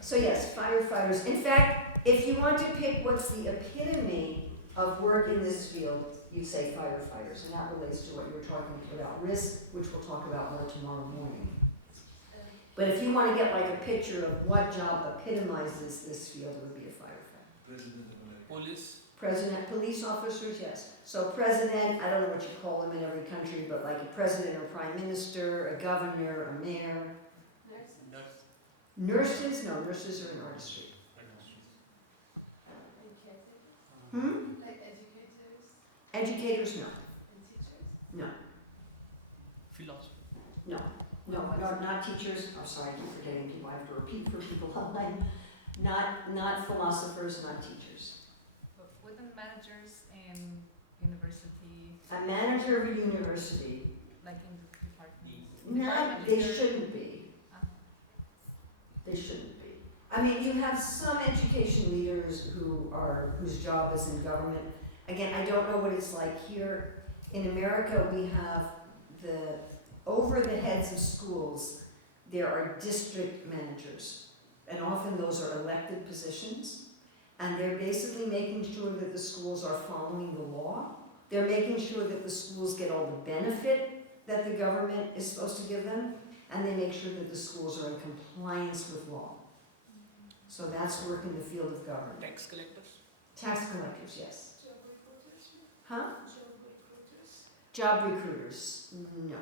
So yes, firefighters. In fact, if you want to pick what's the epitome of work in this field, you'd say firefighters, and that relates to what you were talking about, risk, which we'll talk about more tomorrow morning. But if you want to get like a picture of what job epitomizes this field, it would be a firefighter. President of America. Police. President, police officers, yes. So president, I don't know what you call them in every country, but like a president or prime minister, a governor, a mayor. Nurses? No, nurses are in artistry. Hmm? Like educators Educators, no. and teachers? No, Philosophy. no, not teachers. I'm sorry, I keep forgetting people. I have to repeat for people online. Not philosophers, not teachers. But wouldn't managers in university, A manager of a university, like in the department? not, they shouldn't be. They shouldn't be. I mean, you have some education leaders whose job is in government. Again, I don't know what it's like here. In America, we have over the heads of schools, there are district managers. And often those are elected positions. And they're basically making sure that the schools are following the law. They're making sure that the schools get all the benefit that the government is supposed to give them. And they make sure that the schools are in compliance with law. So that's work in the field of government. Tax collectors. Tax collectors, yes. Job recruiters? Huh? Job recruiters? Job recruiters, no.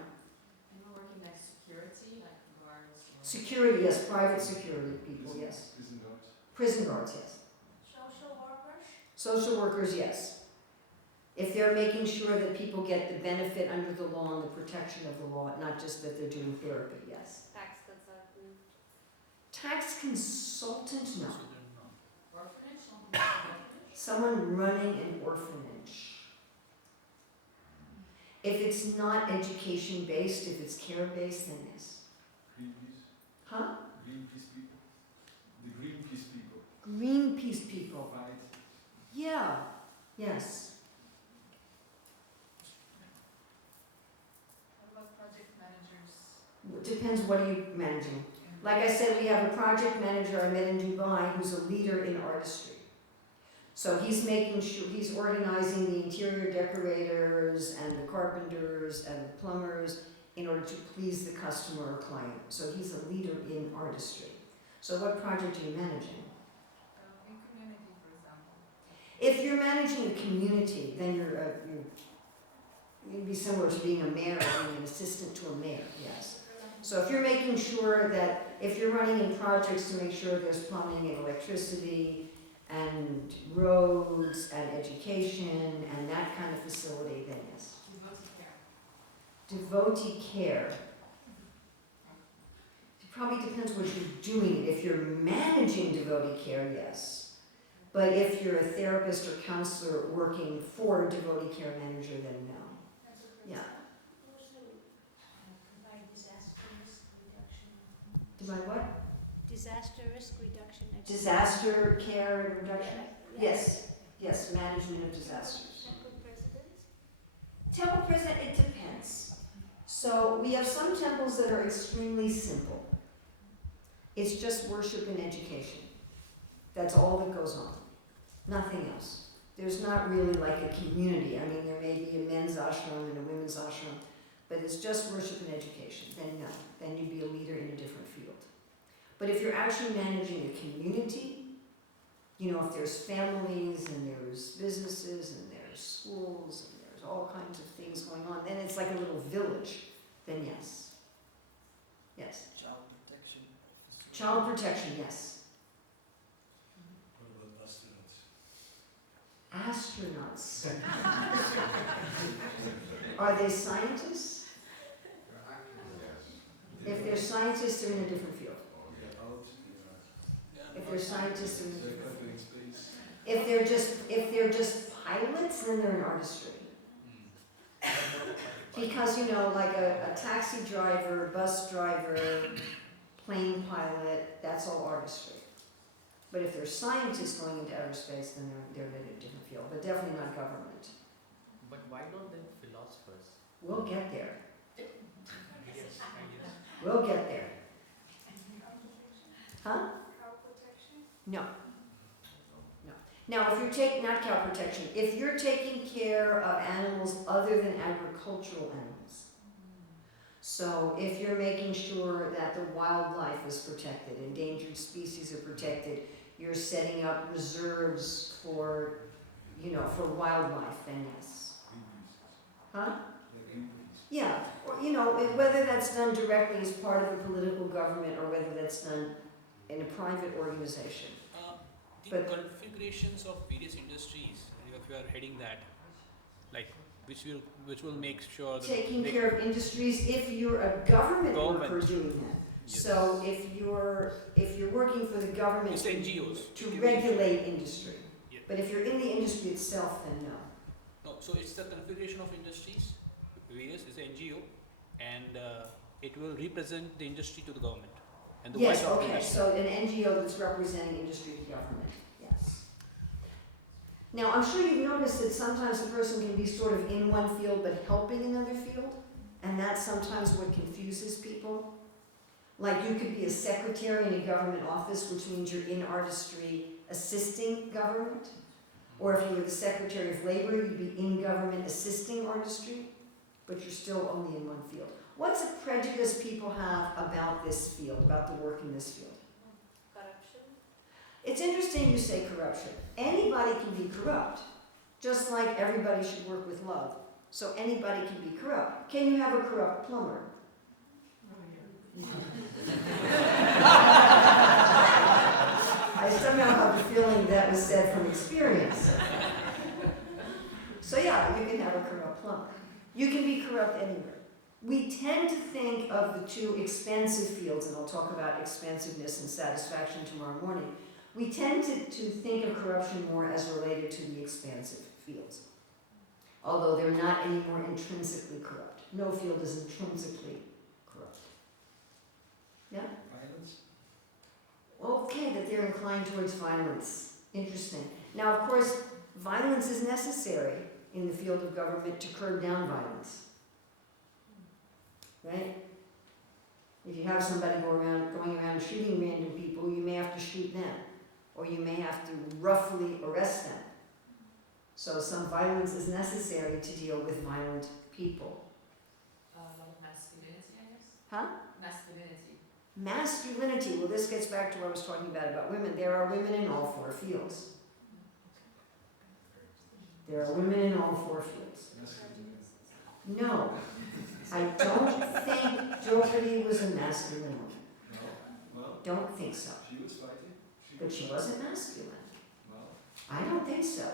People working like security, like guards or. Security, yes, private security people, yes. Prison guards. Prison guards, yes. Social workers? Social workers, yes. If they're making sure that people get the benefit under the law and the protection of the law, not just that they're doing therapy, yes. Tax consultant. Tax consultant, no. So they're not. Orphanage, something like orphanage? Someone running an orphanage. If it's not education based, if it's care based, then yes. Greenpeace. Huh? Greenpeace people. The Greenpeace people. Greenpeace people. Fight. Yeah, yes. What about project managers? It depends what are you managing. Like I said, we have a project manager I met in Dubai who's a leader in artistry. So he's making sure, he's organizing the interior decorators and the carpenters and the plumbers in order to please the customer or client. So he's a leader in artistry. So what project are you managing? In community, for example. If you're managing a community, then you'd be similar to being a mayor or being an assistant to a mayor, yes. So if you're making sure that, if you're running in projects to make sure there's plumbing and electricity and roads and education and that kind of facility, then yes. Devotee care. Devotee care. It probably depends what you're doing. If you're managing devotee care, yes. But if you're a therapist or counselor working for a devotee care manager, then no. Yeah. Provide disaster risk reduction. Do I what? Disaster risk reduction. Disaster care and reduction? Yeah. Yes, yes, management of disasters. Temple presidents. Temple president, it depends. So we have some temples that are extremely simple. It's just worship and education. That's all that goes on. Nothing else. There's not really like a community. I mean, there may be a men's ashram and a women's ashram, but it's just worship and education. Then no, then you'd be a leader in a different field. But if you're actually managing a community, you know, if there's families and there's businesses and there's schools and there's all kinds of things going on, then it's like a little village, then yes. Yes. Child protection officer. Child protection, yes. What about astronauts? Astronauts. Are they scientists? If they're scientists, they're in a different field. They're out, Yeah, If not they're scientists, they're in a they're different covering space. If they're just pilots, then they're in artistry. Because, you know, like a taxi driver, bus driver, plane pilot, that's all artistry. But if they're scientists going into outer space, then they're in a different field, but definitely not government. But why don't they philosophers? We'll get there. Yes, I guess. We'll get there. Huh? Cow protection? No. No. Now, if you're not cow protection, if you're taking care of animals other than agricultural animals, so if you're making sure that the wildlife is protected, endangered species are protected, you're setting up reserves for, you know, for wildlife, then yes. Greenpeace. Huh? Yeah, Greenpeace. Yeah, or, you know, whether that's done directly as part of a political government or whether that's done in a private organization. The But- configurations of various industries, if you are heading that, like which will make sure that Taking they- care of industries if you're a government worker Government. doing that. Yes. So if you're working for the government It's NGOs. to regulate industry. Yeah. But if you're in the industry itself, then no. No, so it's the configuration of industries. Various is NGO, and it will represent the industry to the government. And the Yes, voice of the okay, industry. so an NGO that's representing industry to government, yes. Now, I'm sure you've noticed that sometimes a person can be sort of in one field but helping another field, and that's sometimes what confuses people. Like you could be a secretary in a government office, which means you're in artistry assisting government. Or if you were the Secretary of Labor, you'd be in government assisting artistry, but you're still only in one field. What's a prejudice people have about this field, about the work in this field? Corruption. It's interesting you say corruption. Anybody can be corrupt, just like everybody should work with love. So anybody can be corrupt. Can you have a corrupt plumber? I somehow have a feeling that was said from experience. So yeah, you can have a corrupt plumber. You can be corrupt anywhere. We tend to think of the two expansive fields, and I'll talk about expansiveness and satisfaction tomorrow morning. We tend to think of corruption more as related to the expansive fields, although they're not any more intrinsically corrupt. No field is intrinsically corrupt. Yeah? Violence? Okay, that they're inclined towards violence. Interesting. Now, of course, violence is necessary in the field of government to curb down violence. Right? If you have somebody going around shooting random people, you may have to shoot them, or you may have to roughly arrest them. So some violence is necessary to deal with violent people. Masculinity, I guess. Huh? Masculinity. Masculinity, well, this gets back to what I was talking about women. There are women in all four fields. There are women in all four fields. No, I don't think Draupadi was a masculine woman. No? Well, Don't think so. she was fighting. But she wasn't masculine. Well, I don't think so.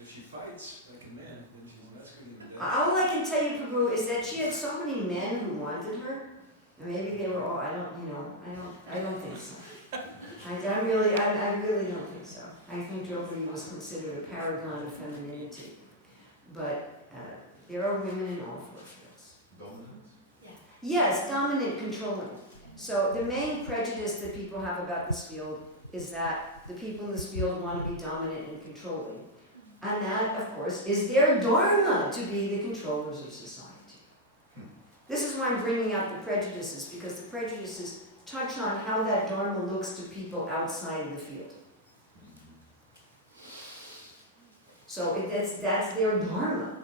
if she fights like a man, then she's masculine. All I can tell you, Prabhu, is that she had so many men who wanted her. And maybe they were all, I don't think so. I really don't think so. I think Draupadi was considered a paragon of femininity. But there are women in all four fields. Dominant? Yes, dominant, controlling. So the main prejudice that people have about this field is that the people in this field want to be dominant and controlling. And that, of course, is their dharma to be the controllers of society. This is why I'm bringing out the prejudices, because the prejudices touch on how that dharma looks to people outside of the field. So that's their dharma.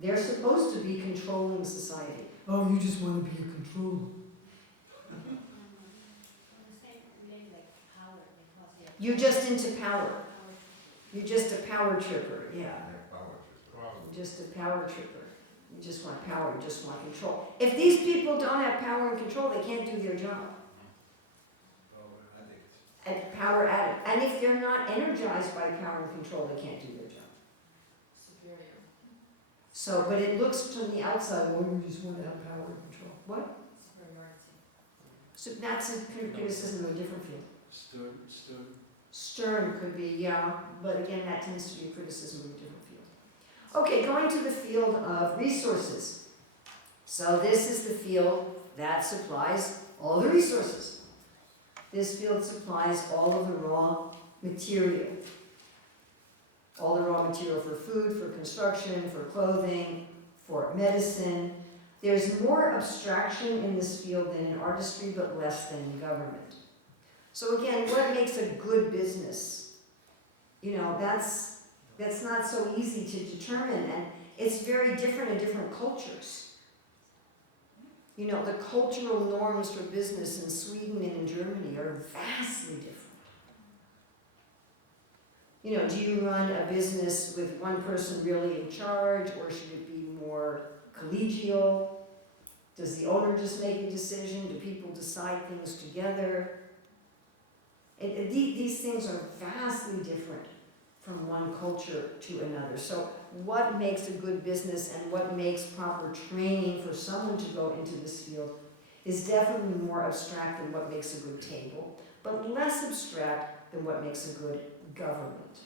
They're supposed to be controlling society. Oh, you just want to be a controller. You're just into power. You're just a power tripper, yeah. You're just a power tripper. You just want power, you just want control. If these people don't have power and control, they can't do their job. Oh, I think it's. And power added. And if they're not energized by power and control, they can't do their job. Superior. So, but it looks from the outside, well, we just want to have power and control. What? Superiority. So that's a criticism of a different field. Stood. Stern could be, yeah, but again, that tends to be a criticism of a different field. Okay, going to the field of resources. So this is the field that supplies all the resources. This field supplies all of the raw material. All the raw material for food, for construction, for clothing, for medicine. There's more abstraction in this field than in artistry, but less than in government. So again, what makes a good business? You know, that's not so easy to determine, and it's very different in different cultures. You know, the cultural norms for business in Sweden and in Germany are vastly different. You know, do you run a business with one person really in charge, or should it be more collegial? Does the owner just make a decision? Do people decide things together? These things are vastly different from one culture to another. So what makes a good business and what makes proper training for someone to go into this field is definitely more abstract than what makes a good table, but less abstract than what makes a good government.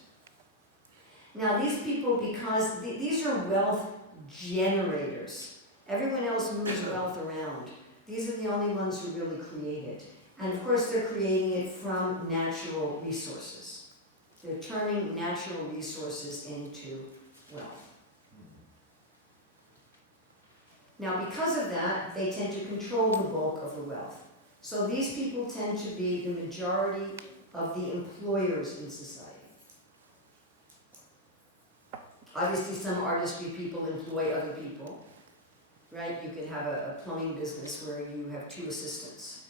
Now these people, because these are wealth generators. Everyone else moves wealth around. These are the only ones who really create it. And of course they're creating it from natural resources. They're turning natural resources into wealth. Now because of that, they tend to control the bulk of the wealth. So these people tend to be the majority of the employers in society. Obviously some artistry people employ other people, right? You could have a plumbing business where you have 2 assistants.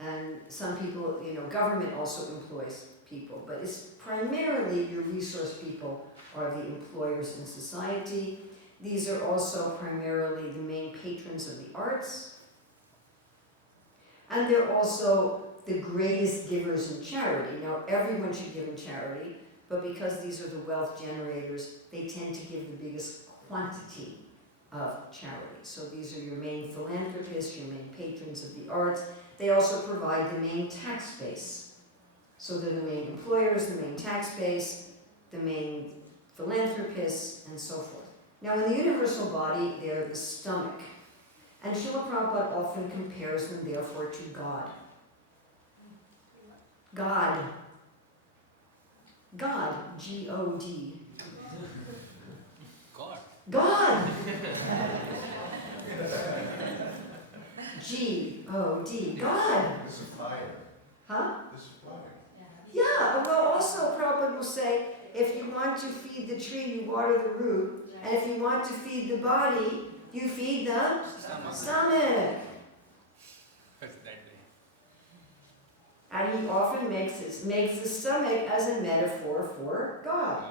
And some people, you know, government also employs people, but it's primarily your resource people are the employers in society. These are also primarily the main patrons of the arts. And they're also the greatest givers in charity. Now, everyone should give in charity, but because these are the wealth generators, they tend to give the biggest quantity of charity. So these are your main philanthropists, your main patrons of the arts. They also provide the main tax base. So they're the main employers, the main tax base, the main philanthropists, and so forth. Now in the universal body, they're the stomach. And Srila Prabhupada often compares them, therefore, to God. God. God. G-O-D. God. God! G-O-D. God! The supplier. Huh? The supplier. Yeah, well also Prabhupada will say, if you want to feed the tree, you water the root. And if you want to feed the body, you feed the stomach. That's that way. And he often makes the stomach as a metaphor for God.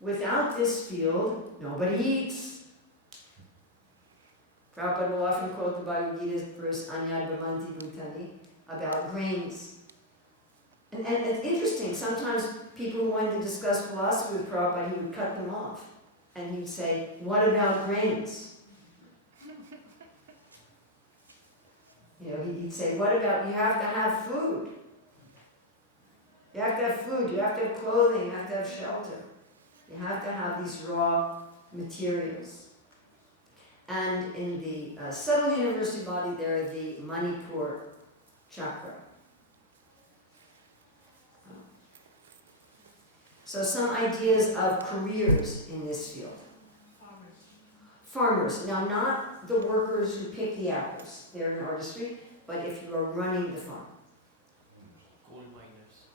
Without this field, nobody eats. Prabhupada will often quote the Bhagavad Gita's verse, Anyad Bhavanti Bhutani, about grains. And it's interesting, sometimes people who wanted to discuss philosophy with Prabhupada, he would cut them off. And he'd say, what about grains? You know, he'd say, what about, you have to have food. You have to have food, you have to have clothing, you have to have shelter. You have to have these raw materials. And in the subtle university body, there are the Manipur chakra. So some ideas of careers in this field. Farmers. Now not the workers who pick the apples. They're in artistry, but if you are running the farm. Gold miners.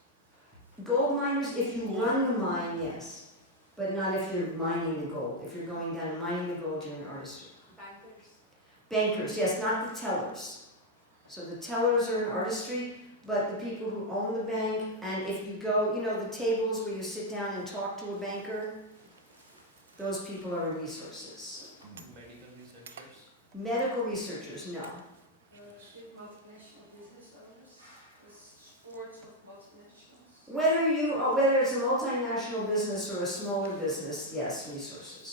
Gold miners, if you run the mine, yes. But not if you're mining the gold. If you're going down and mining the gold, you're in artistry. Bankers, yes, not the tellers. So the tellers are in artistry, but the people who own the bank, and if you go, you know, the tables where you sit down and talk to a banker, Those people are in resources. Medical researchers. Medical researchers, no. Big multinational business owners, the sports of multinationals. Whether it's a multinational business or a smaller business, yes, resources.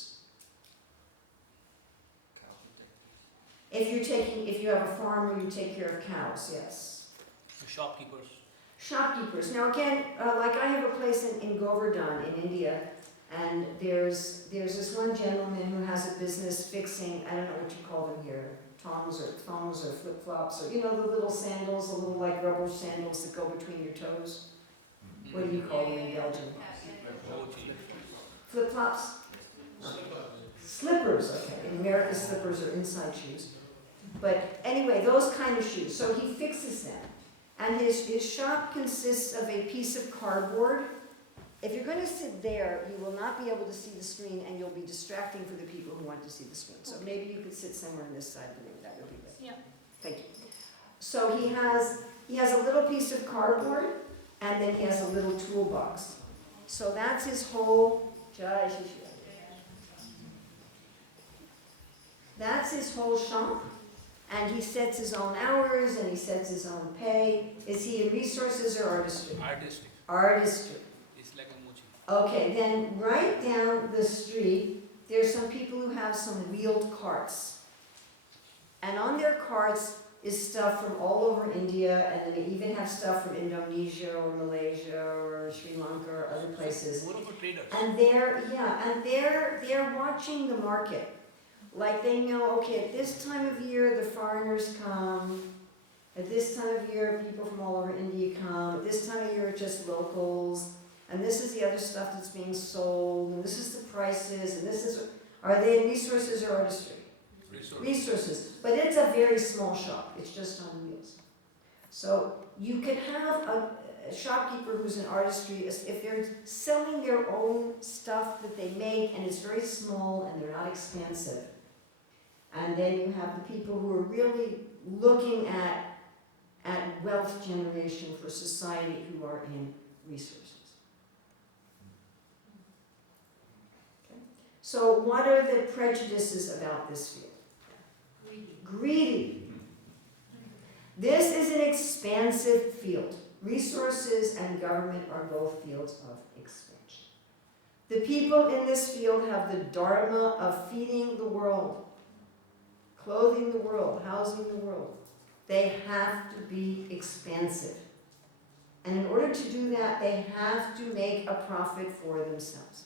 If you have a farm where you take care of cows, yes. The shopkeepers. Shopkeepers. Now again, like I have a place in Govardhan in India, and there's this one gentleman who has a business fixing, I don't know what you call them here, tongs or flip-flops, or you know the little sandals, the little like rubber sandals that go between your toes. What do you call them in Belgium? Oh, gee. Flip-flops? Slippers, okay. In America, slippers are inside shoes. But anyway, those kind of shoes. So he fixes them. And his shop consists of a piece of cardboard. If you're going to sit there, you will not be able to see the screen, and you'll be distracting for the people who want to see the screen. So maybe you could sit somewhere on this side of the room. That would be good. Yeah. Thank you. So he has a little piece of cardboard, and then he has a little toolbox. So that's his whole. That's his whole shop, and he sets his own hours and he sets his own pay. Is he in resources or artistry? Artistic. Artistry. It's like a mochi. Okay, then right down the street, there's some people who have some wheeled carts. And on their carts is stuff from all over India, and then they even have stuff from Indonesia or Malaysia or Sri Lanka or other places. More of a trader. And they're watching the market. Like they know, okay, at this time of year the foreigners come. At this time of year people from all over India come. At this time of year it's just locals. And this is the other stuff that's being sold. And this is the prices. And this is, are they in resources or artistry? Resources. But it's a very small shop. It's just on wheels. So you can have a shopkeeper who's in artistry, if they're selling their own stuff that they make and it's very small and they're not expensive. And then you have the people who are really looking at wealth generation for society who are in resources. Okay. So what are the prejudices about this field? Greedy. This is an expansive field. Resources and government are both fields of expansion. The people in this field have the Dharma of feeding the world, clothing the world, housing the world. They have to be expansive. And in order to do that, they have to make a profit for themselves.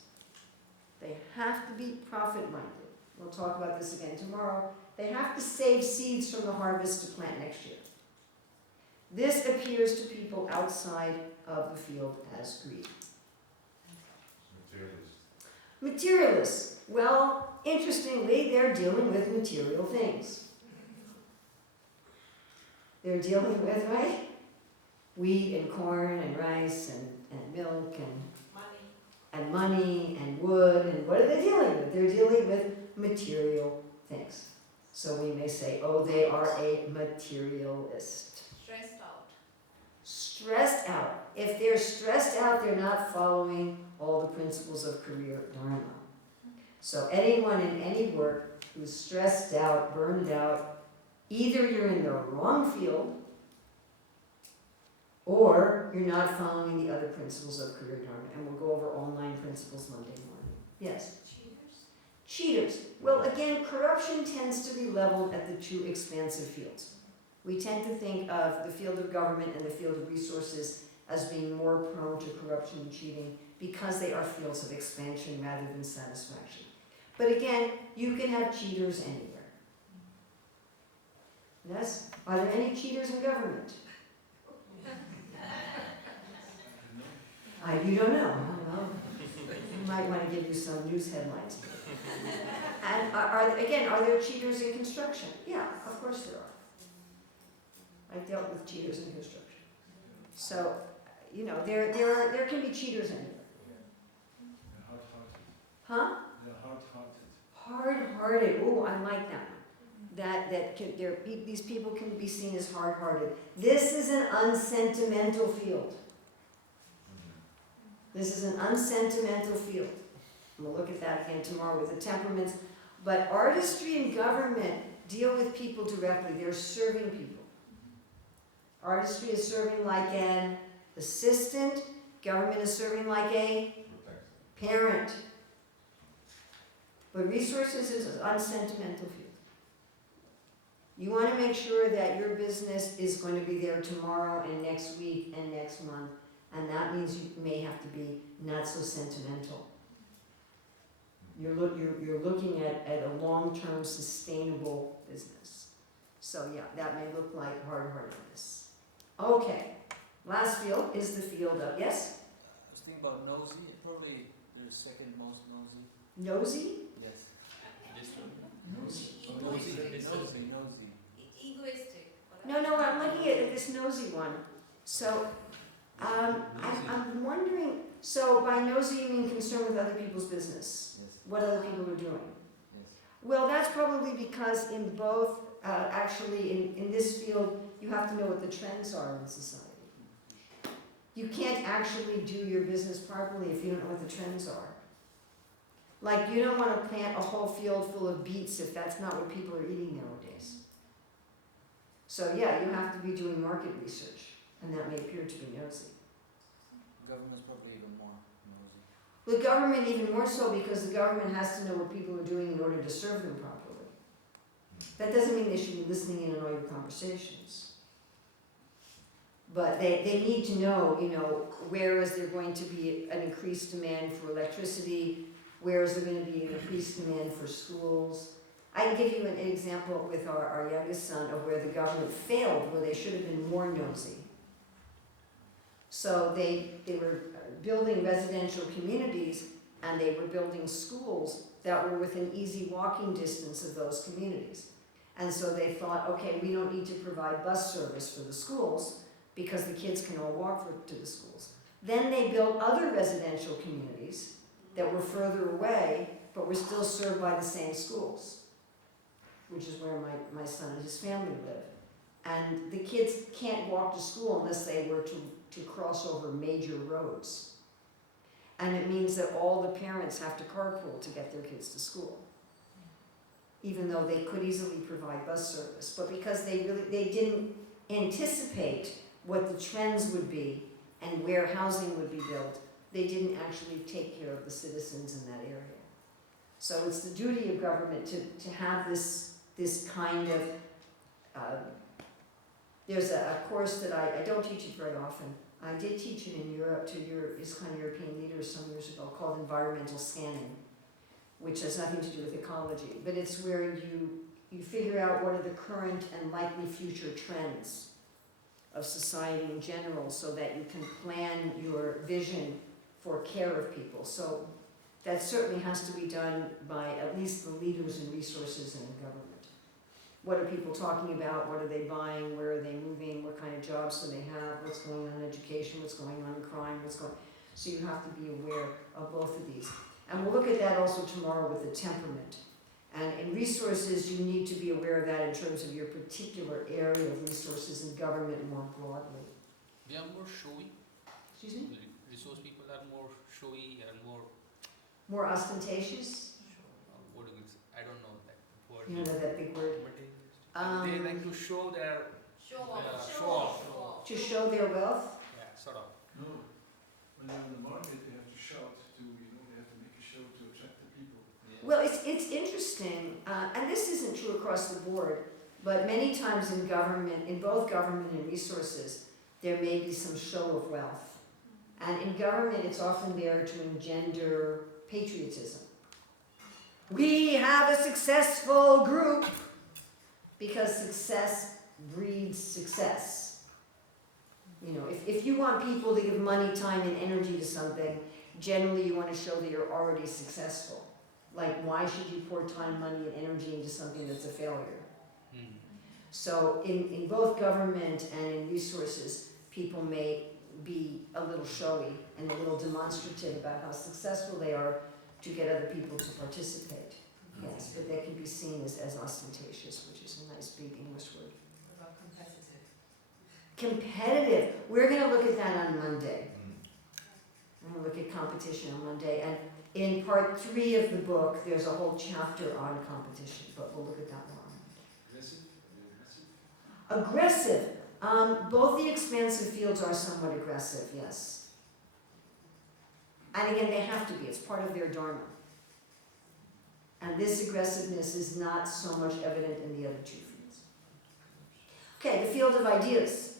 They have to be profit-minded. We'll talk about this again tomorrow. They have to save seeds from the harvest to plant next year. This appears to people outside of the field as greed. Materialists. Well, interestingly, they're dealing with material things. They're dealing with, right? Wheat and corn and rice and milk and money and wood. And what are they dealing with? They're dealing with material things. So we may say, oh, they are a materialist. Stressed out. Stressed out. If they're stressed out, they're not following all the principles of career Dharma. So anyone in any work who's stressed out, burned out, either you're in the wrong field or you're not following the other principles of career Dharma. And we'll go over all 9 principles Monday morning. Yes? Cheaters. Well, again, corruption tends to be leveled at the 2 expansive fields. We tend to think of the field of government and the field of resources as being more prone to corruption and cheating because they are fields of expansion rather than satisfaction. But again, you can have cheaters anywhere. Yes? Are there any cheaters in government? You don't know. Well, you might want to give you some news headlines. And are there cheaters in construction? Yeah, of course there are. I've dealt with cheaters in construction. So, you know, there can be cheaters anywhere. Huh? Hard-hearted. Oh, I like that one. These people can be seen as hard-hearted. This is an unsentimental field. This is an unsentimental field. We'll look at that again tomorrow with the temperaments. But artistry and government deal with people directly. They're serving people. Artistry is serving like an assistant. Government is serving like a parent. But resources is an unsentimental field. You want to make sure that your business is going to be there tomorrow and next week and next month. And that means you may have to be not so sentimental. You're looking at a long-term sustainable business. So yeah, that may look like hard-heartedness. Okay, last field is the field of, yes? I was thinking about nosy, probably the second most nosy. Nosy? Yes. This one. Nosy. Egoistic. No, I'm looking at this nosy one. So, I'm wondering, so by nosy you mean concerned with other people's business? Yes. What other people are doing? Yes. Well, that's probably because in both, actually in this field, you have to know what the trends are in society. You can't actually do your business properly if you don't know what the trends are. Like, you don't want to plant a whole field full of beets if that's not what people are eating nowadays. So yeah, you have to be doing market research, and that may appear to be nosy. Government's probably even more nosy. The government even more so because the government has to know what people are doing in order to serve them properly. That doesn't mean they should be listening in on all your conversations. But they need to know, where is there going to be an increased demand for electricity, where is there going to be an increased demand for schools. I can give you an example with our youngest son of where the government failed, where they should have been more nosy. So they were building residential communities and they were building schools that were within easy walking distance of those communities. And so they thought, okay, we don't need to provide bus service for the schools because the kids can all walk to the schools. Then they built other residential communities that were further away, but were still served by the same schools, which is where my son and his family live. And the kids can't walk to school unless they were to cross over major roads. And it means that all the parents have to carpool to get their kids to school, even though they could easily provide bus service. But because they didn't anticipate what the trends would be and where housing would be built, they didn't actually take care of the citizens in that area. So it's the duty of government to have this kind of, there's a course that I don't teach it very often. I did teach it in Europe to this kind of European leaders some years ago, called environmental scanning, which has nothing to do with ecology, but it's where you figure out what are the current and likely future trends of society in general so that you can plan your vision for care of people. So that certainly has to be done by at least the leaders and resources in government. What are people talking about? What are they buying? Where are they moving? What kind of jobs do they have? What's going on in education? What's going on in crime? So you have to be aware of both of these. And we'll look at that also tomorrow with the temperament. And in resources, you need to be aware of that in terms of your particular area of resources and government more broadly. They are more showy. Excuse me? Resource people are more showy and more. More ostentatious? What do you say? I don't know that word. You know that big word? They like to show their Show off. show off. To show their wealth? Yeah, sort of. No, when they're in the market, they have to shout they have to make a show to attract the people. Yeah. Well, it's interesting, and this isn't true across the board, but many times in government, in both government and resources, there may be some show of wealth. And in government, it's often there to engender patriotism. We have a successful group, because success breeds success. If you want people to give money, time, and energy to something, generally you want to show that you're already successful. Like, why should you pour time, money, and energy into something that's a failure? So in both government and in resources, people may be a little showy and a little demonstrative about how successful they are to get other people to participate. Yes, but that can be seen as ostentatious, which is a nice big English word. What about competitive? Competitive. We're going to look at that on Monday. We're going to look at competition on Monday, and in part 3 of the book, there's a whole chapter on competition, but we'll look at that more. Aggressive? Are you aggressive? Aggressive. Both the expansive fields are somewhat aggressive, yes. And again, they have to be. It's part of their Dharma. And this aggressiveness is not so much evident in the other 2 fields. Okay, the field of ideas.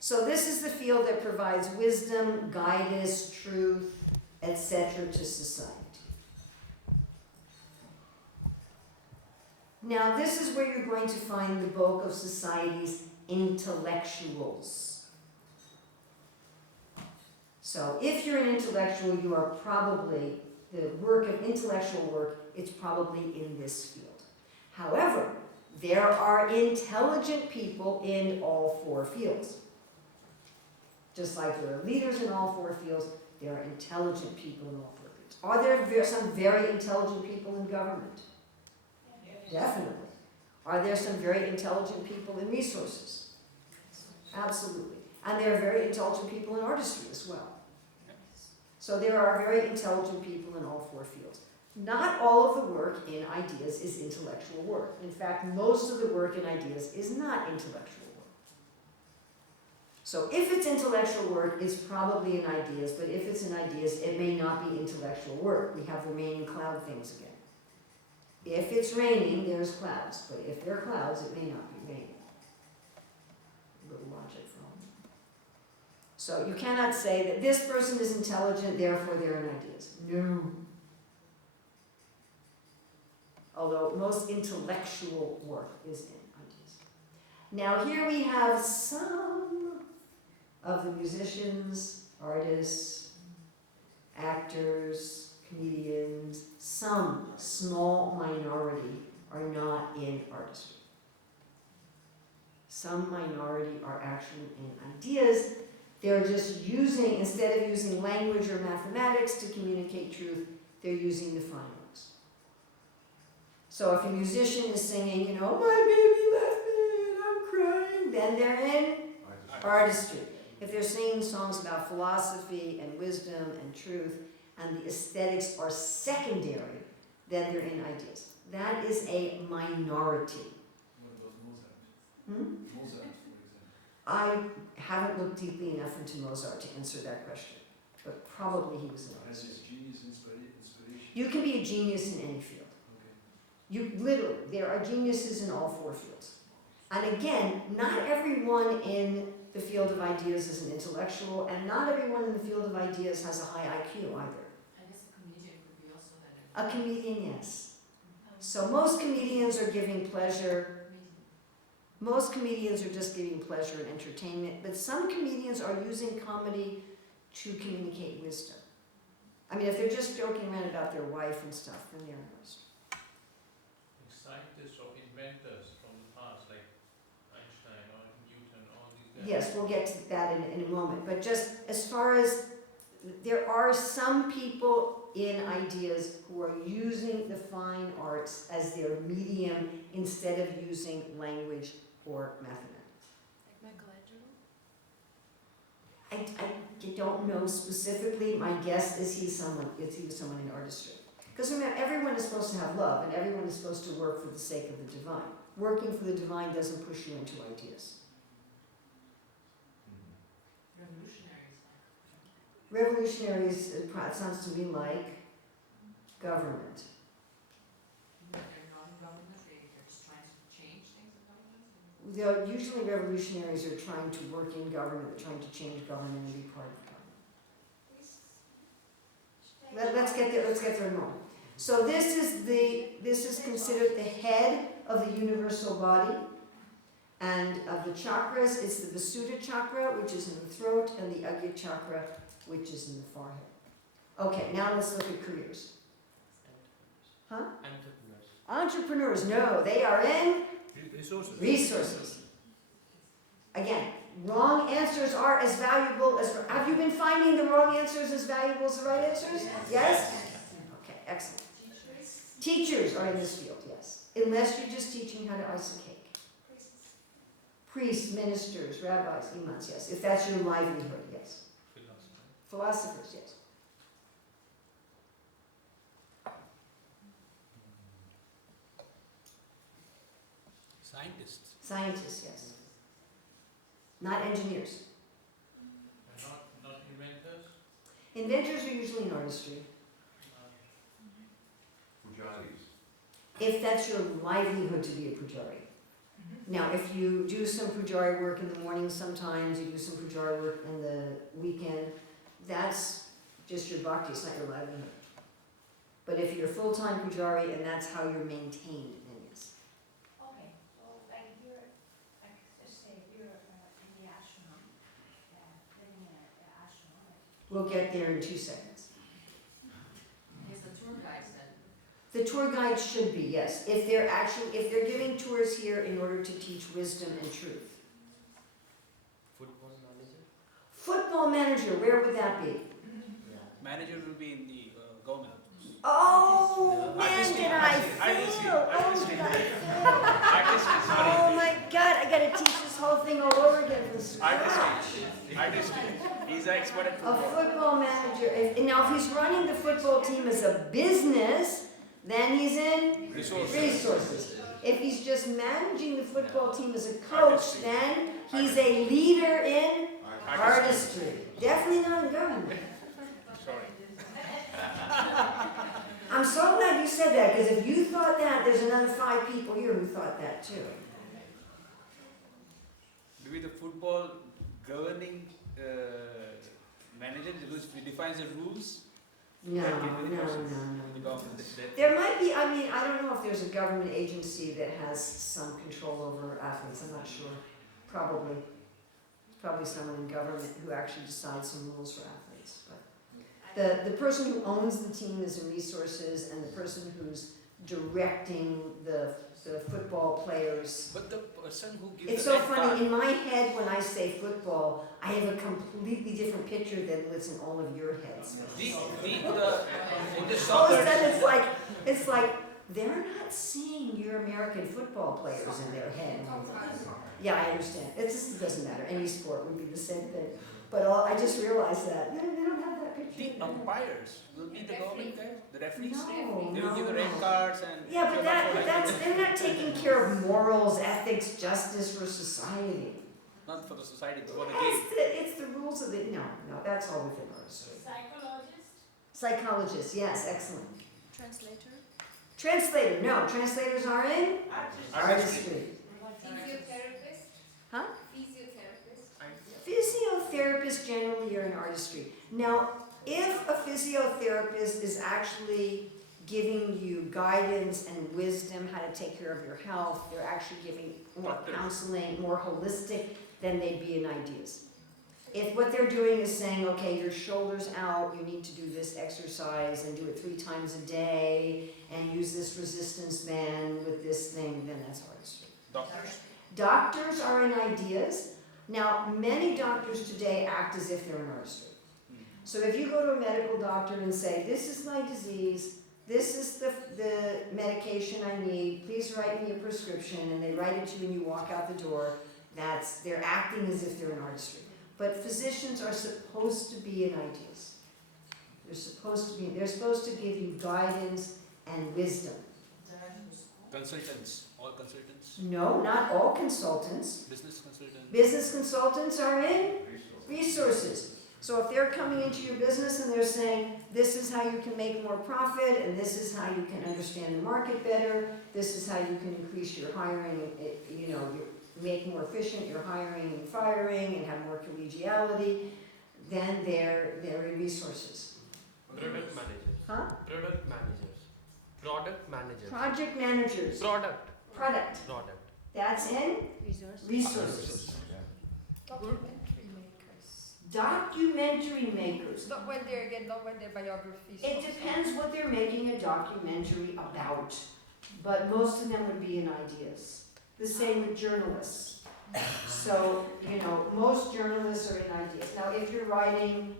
So this is the field that provides wisdom, guidance, truth, etc. to society. Now, this is where you're going to find the bulk of society's intellectuals. So, if you're an intellectual, you are probably, the work of intellectual work, it's probably in this field. However, there are intelligent people in all 4 fields. Just like there are leaders in all 4 fields, there are intelligent people in all 4 fields. Are there some very intelligent people in government? Definitely. Are there some very intelligent people in resources? Absolutely. And there are very intelligent people in artistry as well. So there are very intelligent people in all 4 fields. Not all of the work in ideas is intellectual work. In fact, most of the work in ideas is not intellectual work. So if it's intellectual work, it's probably in ideas, but if it's in ideas, it may not be intellectual work. We have the rain and cloud things again. If it's raining, there's clouds, but if there are clouds, it may not be raining. A little logic from. So you cannot say that this person is intelligent, therefore they're in ideas. No. Although most intellectual work is in ideas. Now here we have some of the musicians, artists, actors, comedians, some small minority are not in artistry. Some minority are actually in ideas. They're just using, instead of using language or mathematics to communicate truth, they're using the fine arts. So if a musician is singing, you know, my baby left me and I'm crying, then they're in artistry. If they're singing songs about philosophy and wisdom and truth, and the aesthetics are secondary, then they're in ideas. That is a minority. What about Mozart? Hmm? Mozart, for example. I haven't looked deeply enough into Mozart to answer that question, but probably he was an Has artist. his genius inspiration? You can be a genius in any field. Okay. You literally, there are geniuses in all 4 fields. And again, not everyone in the field of ideas is an intellectual, and not everyone in the field of ideas has a high IQ either. I guess a comedian could be also that. A comedian, yes. So most comedians are giving pleasure. Most comedians are just giving pleasure and entertainment, but some comedians are using comedy to communicate wisdom. I mean, if they're just joking around about their wife and stuff, then they're an artist. Scientists or inventors from the past, like Einstein or Newton, all these guys. Yes, we'll get to that in a moment. But just as far as there are some people in ideas who are using the fine arts as their medium instead of using language or mathematics. Like Michelangelo? I don't know specifically. My guess is he was someone in artistry. Because remember, everyone is supposed to have love, and everyone is supposed to work for the sake of the divine. Working for the divine doesn't push you into ideas. Revolutionaries. Revolutionaries, it sounds to me like government. They're not in government, they're just trying to change things in government? Usually revolutionaries are trying to work in government, they're trying to change government and be part of government. Let's get there in a moment. So this is considered the head of the universal body, and of the chakras, it's the Visuddha chakra, which is in the throat, and the Agya chakra, which is in the forehead. Okay, now let's look at careers. Huh? Entrepreneurs, no, they are in resources. Again, wrong answers are as valuable as, have you been finding the wrong answers as valuable as the right answers? Yes? Okay, excellent. Teachers are in this field, yes. Unless you're just teaching how to ice a cake. Priests, ministers, rabbis, imams, yes. If that's your livelihood, yes. Philosophers, yes. Scientists. Scientists, yes. Not engineers. And not inventors? Inventors are usually in artistry. Pujaris. If that's your livelihood to be a pujari. Now, if you do some pujari work in the morning sometimes, you do some pujari work in the weekend, that's just your bhakti, it's not your livelihood. But if you're full-time pujari and that's how you're maintained, then yes. Okay, so like you're, like just say you're in the ashram, living in an ashram, like We'll get there in 2 seconds. He's the tour guide then. The tour guide should be, yes, if they're giving tours here in order to teach wisdom and truth. Football manager? Football manager, where would that be? Yeah. Manager will be in the government. Oh, No. man, Artistry, did I artistry, fail? Oh, artistry. did I fail? Artistry, sorry. Oh my God, I gotta teach this whole thing all over again from scratch. Artistry. He's an expert at A football. football manager, now if he's running the football team as a business, then he's in resources. If he's just managing the football team as a coach, Artistry. then he's a leader in artistry. Definitely not in government. Sorry. I'm so glad you said that, because if you thought that, there's another 5 people here who thought that too. Maybe the football governing manager who defines the rules. No, That no, can be the no, person. no. The government. that- There might be, I mean, I don't know if there's a government agency that has some control over athletes, I'm not sure. Probably. Probably someone in government who actually decides some rules for athletes. But the person who owns the team is in resources, and the person who's directing the football players. But the person who gives It's the so red funny, card, in my head when I say football, I have a completely different picture than what's in all of your heads. in the All of a soccer, sudden it's like, they're not seeing your American football players in their head. Yeah, I understand. It just doesn't matter. Any sport would be the same thing. But I just realized that they don't have that picture. the umpires will be the government guys, the referees. No, They will give the no. red cards and. Yeah, if but you're not that's following they're not taking care of morals, ethics, justice for society. not for the society, but for the game. It's the rules of the no, that's all within artistry. psychologist, Psychologist, yes, excellent. Translator? Translator, no, translators are in Artistry. artistry. Physiotherapist? Huh? Physiotherapist? Physiotherapists generally are in artistry. Now, if a physiotherapist is actually giving you guidance and wisdom how to take care of your health, they're actually giving more Doctors. counseling, more holistic, then they'd be in ideas. If what they're doing is saying, okay, your shoulder's out, you need to do this exercise and do it 3 times a day and use this resistance band with this thing, then that's artistry. Doctors. Doctors are in ideas. Now, many doctors today act as if they're in artistry. So if you go to a medical doctor and say, this is my disease, this is the medication I need, please write me a prescription, and they write it to you and you walk out the door, they're acting as if they're in artistry. But physicians are supposed to be in ideas. They're supposed to give you guidance and wisdom. Consultants. All consultants. No, not all consultants. Business consultants. Business consultants are in resources. So if they're coming into your business and they're saying, this is how you can make more profit, and this is how you can understand the market better, this is how you can increase your hiring, you make more efficient your hiring and firing and have more collegiality, then they're in resources. Product managers. Huh? Product managers. Product managers. Project managers. Product. Product. That's in resources. Documentary makers. Documentary makers. Not when they're biographies. It depends what they're making a documentary about, but most of them would be in ideas. The same with journalists. So, most journalists are in ideas. Now, if you're writing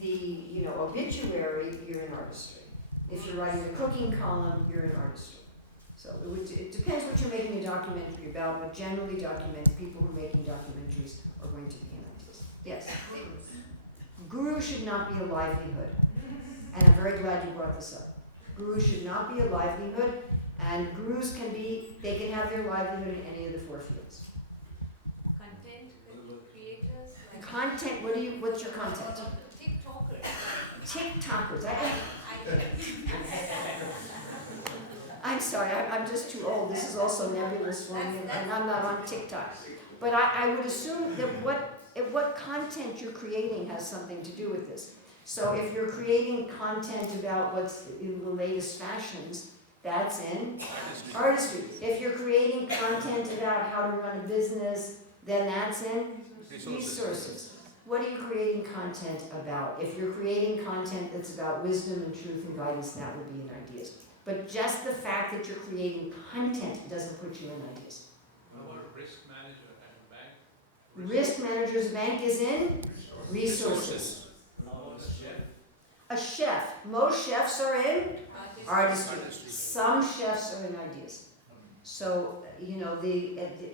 the, obituary, you're in artistry. If you're writing the cooking column, you're in artistry. So it depends what you're making a documentary about, but generally people who are making documentaries are going to be in ideas. Yes? Guru should not be a livelihood. And I'm very glad you brought this up. Guru should not be a livelihood, And gurus they can have their livelihood in any of the 4 fields. Content creators, like Content, what's your content? TikTokers. TikTokers. I I'm sorry, I'm just too old. This is also nebulous for me, and I'm not on TikTok. But I would assume that what content you're creating has something to do with this. So if you're creating content about what's in the latest fashions, that's in artistry. If you're creating content about how to run a business, then that's in resources. What are you creating content about? If you're creating content that's about wisdom and truth and guidance, that would be in ideas. But just the fact that you're creating content doesn't put you in ideas. How about risk manager at a bank? Risk manager's bank is in resources. A chef. Most chefs are in artistry. Some chefs are in ideas. So,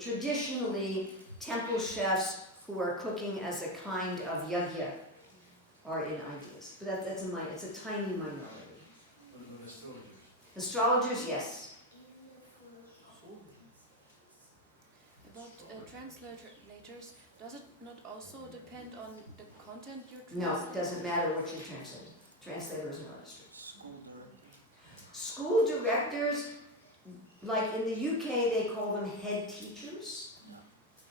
traditionally, temple chefs who are cooking as a kind of yajna are in ideas. But it's a tiny minority. Astrologers, yes. About translators, does it not also depend on the content you're No, translating? it doesn't matter what you translate. Translator is an artistry. School directors, like in the UK, they call them head teachers.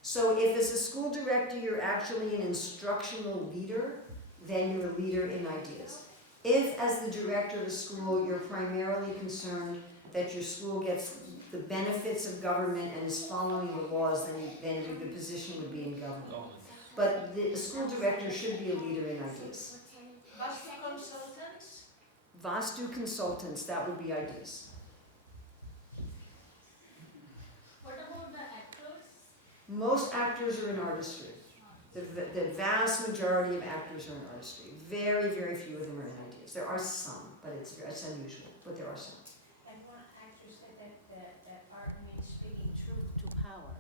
So if as a school director you're actually an instructional leader, then you're a leader in ideas. If as the director of a school you're primarily concerned that your school gets the benefits of government and is following the laws, then the position would be in government. But the school director should be a leader in ideas. Vastu consultants? Vastu consultants, that would be ideas. What about the actors? Most actors are in artistry. The vast majority of actors are in artistry. Very, very few of them are in ideas. There are some, but it's unusual, but there are some. And one actor said that art means speaking truth to power.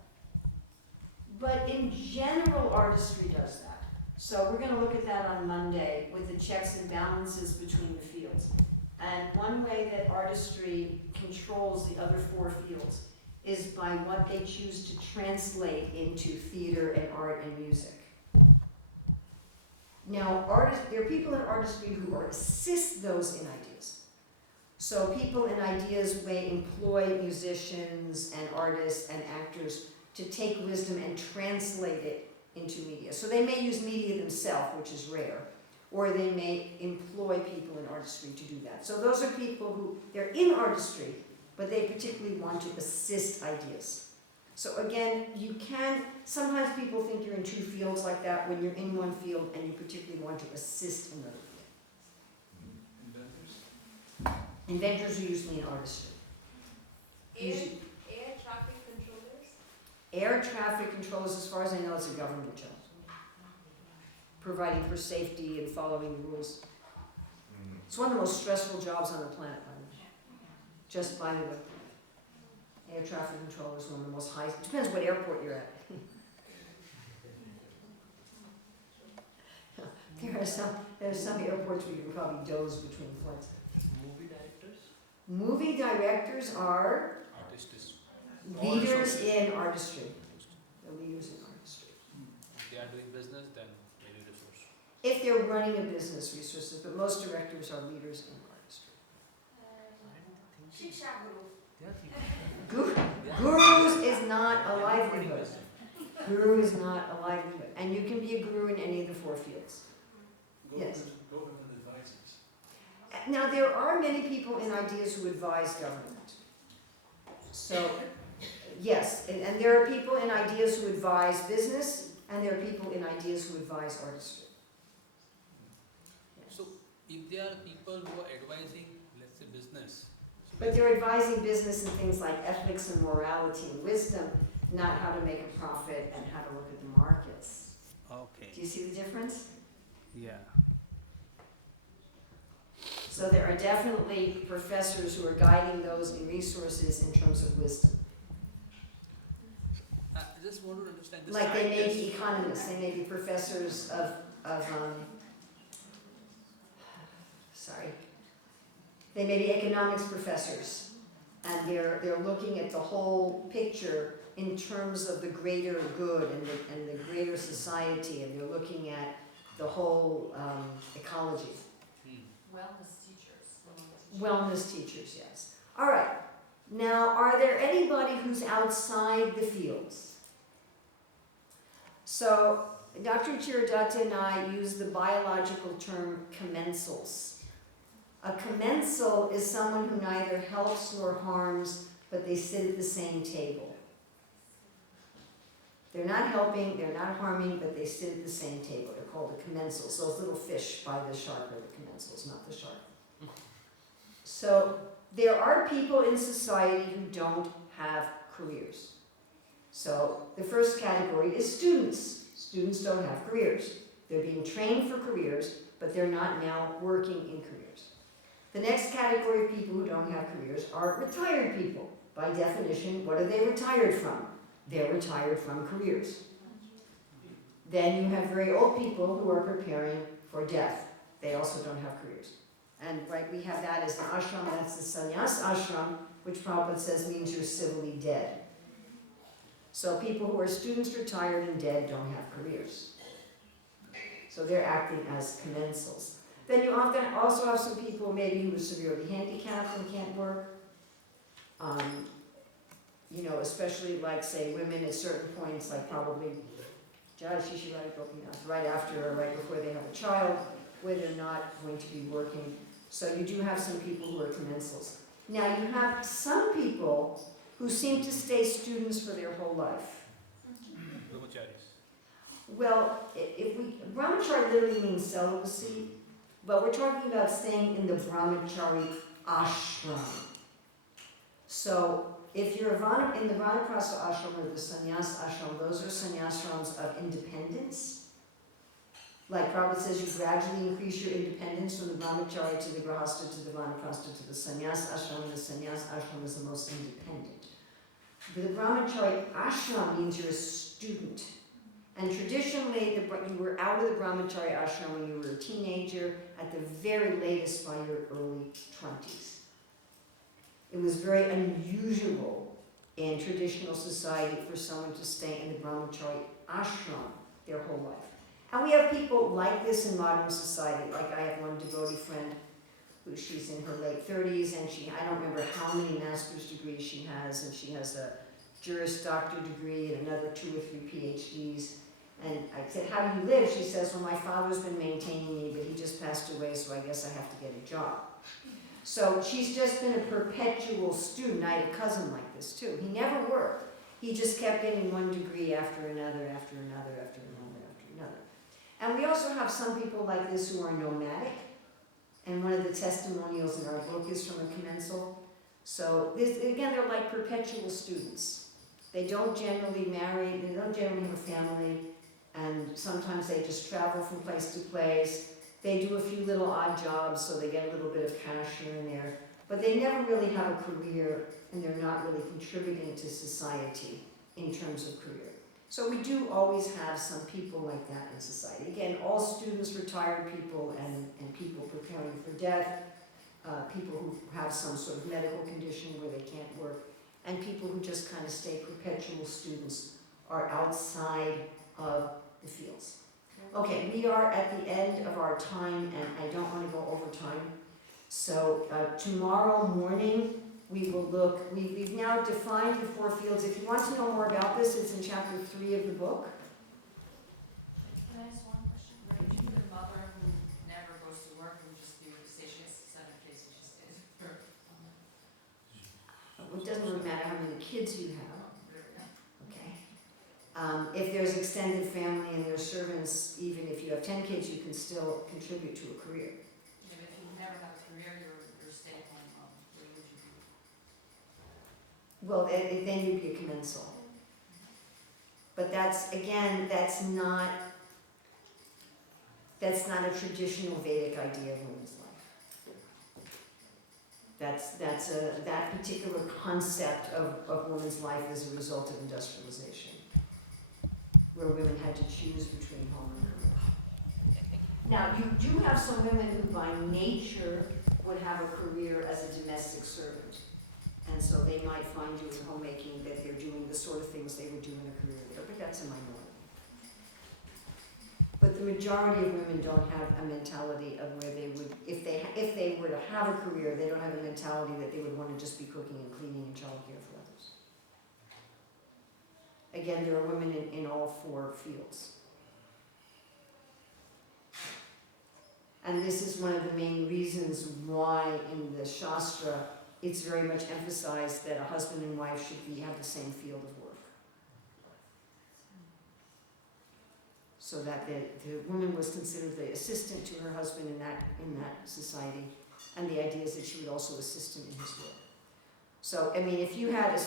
But in general, artistry does that. So we're going to look at that on Monday with the checks and balances between the fields. And one way that artistry controls the other 4 fields is by what they choose to translate into theater and art and music. Now, there are people in artistry who assist those in ideas. So people in ideas may employ musicians and artists and actors to take wisdom and translate it into media. So they may use media themselves, which is rare, or they may employ people in artistry to do that. So those are people who, they're in artistry, but they particularly want to assist ideas. So again, sometimes people think you're in 2 fields like that when you're in one field and you particularly want to assist another field. Inventors are usually in artistry. air traffic controllers. Air traffic controllers, as far as I know, is a government job. Providing for safety and following the rules. It's one of the most stressful jobs on the planet, by the way. Just by the way. Air traffic controller is one of the most high, it depends what airport you're at. There are some airports where you can probably doze between flights. Movie directors? Movie directors are Artists. leaders in artistry. The leaders in artistry. If they are doing business, then they need resource. If they're running a business, resources, but most directors are leaders in artistry. Shiksha Guru. Gurus is not a livelihood. Guru is not a livelihood. And you can be a guru in any of the 4 fields. Yes. Government advisors. Now, there are many people in ideas who advise government. So, yes, and there are people in ideas who advise business, and there are people in ideas who advise artistry. So if there are people who are advising, let's say business. But they're advising business in things like ethics and morality and wisdom, not how to make a profit and how to look at the markets. Okay. Do you see the difference? Yeah. So there are definitely professors who are guiding those in resources in terms of wisdom. I just want to understand this. Like they may be economists, they may be professors they may be economics professors, And they're looking at the whole picture in terms of the greater good and the greater society, and they're looking at the whole ecology. Wellness teachers. Wellness teachers, yes. All right. Now, are there anybody who's outside the fields? So, Dr. Chiradatta and I use the biological term commensals. A commensal is someone who neither helps nor harms, but they sit at the same table. They're not helping, they're not harming, but they sit at the same table. They're called the commensals. Those little fish by the shark are the commensals, not the shark. So there are people in society who don't have careers. So the first category is students. Students don't have careers. They're being trained for careers, but they're not now working in careers. The next category of people who don't have careers are retired people. By definition, what are they retired from? They're retired from careers. Then you have very old people who are preparing for death. They also don't have careers. And right, we have that as an ashram, that's the sannyas ashram, which Prabhupada says means you're civilly dead. So people who are students, retired, and dead don't have careers. So they're acting as commensals. Then you often also have some people maybe who are severely handicapped and can't work. You know, especially like, say, women at certain points, like probably right after or right before they have a child, where they're not going to be working. So you do have some people who are commensals. Now you have some people who seem to stay students for their whole life. Brahmacharis. Well, brahmachari literally means celibacy, but we're talking about staying in the brahmachari ashram. So if you're in the Vanaprastha ashram or the sannyas ashram, those are sannyasrams of independence. Like Prabhupada says, you gradually increase your independence from the brahmachari to the grahastha to the vanaprastha to the sannyas ashram, and the sannyas ashram is the most independent. But the brahmachari ashram means you're a student. And traditionally, you were out of the brahmachari ashram when you were a teenager, at the very latest by your early 20s. It was very unusual in traditional society for someone to stay in the brahmachari ashram their whole life. And we have people like this in modern society. Like I have one devotee friend who she's in her late 30s, and I don't remember how many master's degrees she has, and she has a Juris Doctor degree and another 2 or 3 PhDs. And I said, how do you live? She says, well, my father's been maintaining me, but he just passed away, so I guess I have to get a job. So she's just been a perpetual student. I had a cousin like this too. He never worked. He just kept getting one degree after another, after another, after another, after another. And we also have some people like this who are nomadic. And one of the testimonials in our book is from a commensal. So this, again, they're like perpetual students. They don't generally marry, they don't generally have a family, and sometimes they just travel from place to place. They do a few little odd jobs, so they get a little bit of cash here and there. But they never really have a career, and they're not really contributing to society in terms of career. So we do always have some people like that in society. Again, all students, retired people, and people preparing for death, people who have some sort of medical condition where they can't work, and people who just kind of stay perpetual students are outside of the fields. Okay, we are at the end of our time, and I don't want to go over time. So tomorrow morning, we will look, we've now defined the 4 fields. If you want to know more about this, it's in chapter 3 of the book. Can I ask one question? Right, if you're a mother who never goes to work and just say she has 7 kids and she stays for It doesn't really matter how many kids you have. Okay. If there's extended family and there's servants, even if you have 10 kids, you can still contribute to a career. If you never have a career, you're stay-at-home mom. What would you do? Well, then you'd be a commensal. But that's, again, that's not a traditional Vedic idea of women's life. That particular concept of women's life is a result of industrialization, where women had to choose between home and career. Now, you do have some women who by nature would have a career as a domestic servant. And so they might find doing homemaking that they're doing the sort of things they would do in a career there, but that's a minority. But the majority of women don't have a mentality of where they would, if they were to have a career, they don't have a mentality that they would want to just be cooking and cleaning and childcare for others. Again, there are women in all four fields. And this is one of the main reasons why in the Shastra it's very much emphasized that a husband and wife should have the same field of work. So that the woman was considered the assistant to her husband in that society, and the idea is that she would also assist him in his work. So, I mean, if you had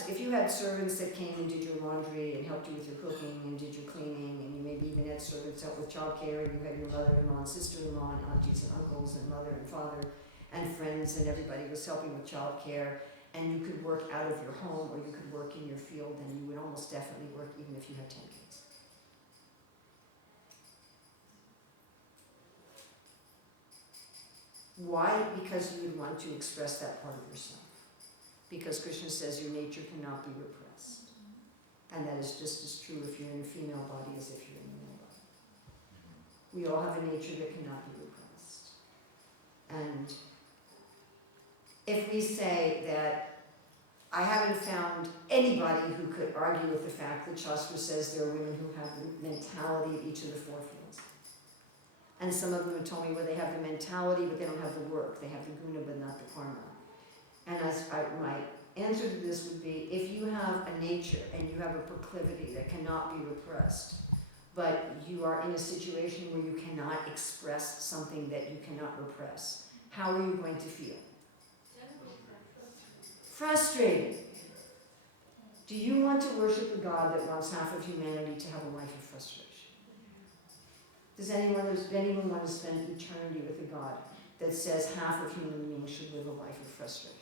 servants that came and did your laundry and helped you with your cooking and did your cleaning, and you maybe even had servants help with childcare, and you had your mother-in-law and sister-in-law and aunties and uncles and mother and father and friends, and everybody was helping with childcare, and you could work out of your home or you could work in your field, then you would almost definitely work even if you had 10 kids. Why? Because you would want to express that part of yourself. Because Krishna says your nature cannot be repressed. And that is just as true if you're in a female body as if you're in a male body. We all have a nature that cannot be repressed. And if we say that I haven't found anybody who could argue with the fact that Shastra says there are women who have the mentality of each of the four fields. And some of them have told me where they have the mentality but they don't have the work. They have the guna but not the karma. And my answer to this would be, if you have a nature and you have a proclivity that cannot be repressed, but you are in a situation where you cannot express something that you cannot repress, how are you going to feel? Frustrated. Do you want to worship a God that wants half of humanity to have a life of frustration? Does anyone want to spend eternity with a God that says half of human beings should live a life of frustration?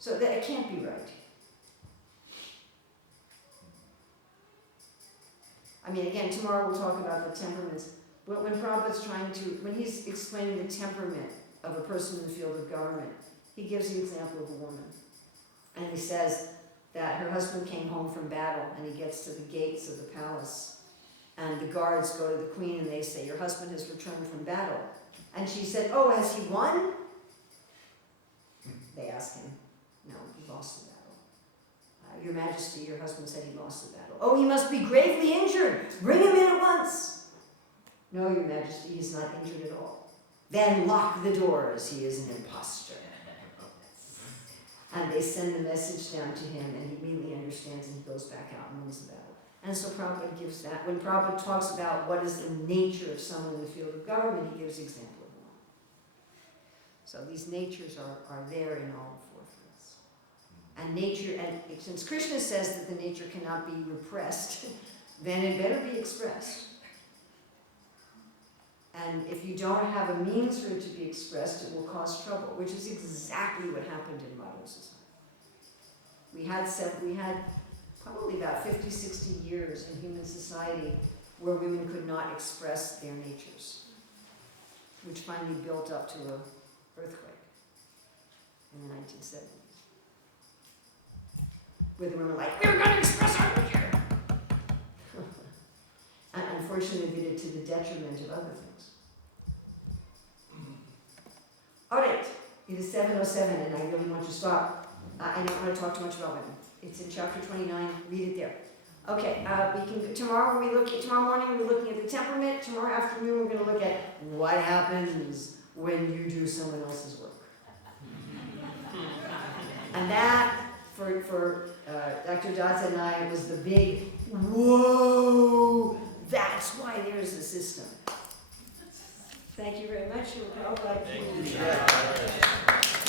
So that it can't be right. I mean, again, tomorrow we'll talk about the temperaments. But when Prabhupada's when he's explaining the temperament of a person in the field of government, he gives the example of a woman. And he says that her husband came home from battle, and he gets to the gates of the palace. And the guards go to the queen and they say, your husband has returned from battle. And she said, oh, has he won? They ask him, no, he lost the battle. Your Majesty, your husband said he lost the battle. Oh, he must be gravely injured. Bring him in at once. No, your Majesty, he's not injured at all. Then lock the doors. He is an impostor. And they send the message down to him, and he immediately understands, and he goes back out and wins the battle. And so Prabhupada gives that. When Prabhupada talks about what is the nature of someone in the field of government, he gives an example of one. So these natures are there in all four fields. And nature, and since Krishna says that the nature cannot be repressed, then it better be expressed. And if you don't have a means for it to be expressed, it will cause trouble, which is exactly what happened in modern society. We had probably about 50, 60 years in human society where women could not express their natures, which finally built up to an earthquake in the 1970s. Where the women were like, we're going to express our nature! And unfortunately, they did it to the detriment of other things. All right, it is 7:07, and I really want you to stop. I don't want to talk too much about women. It's in chapter 29. Read it there. Okay. Tomorrow morning we're looking at the temperament. Tomorrow afternoon we're going to look at what happens when you do someone else's work. And that for Dr. Dasa and I was the big whoa. That's why there's a system. Thank you very much. Thank you.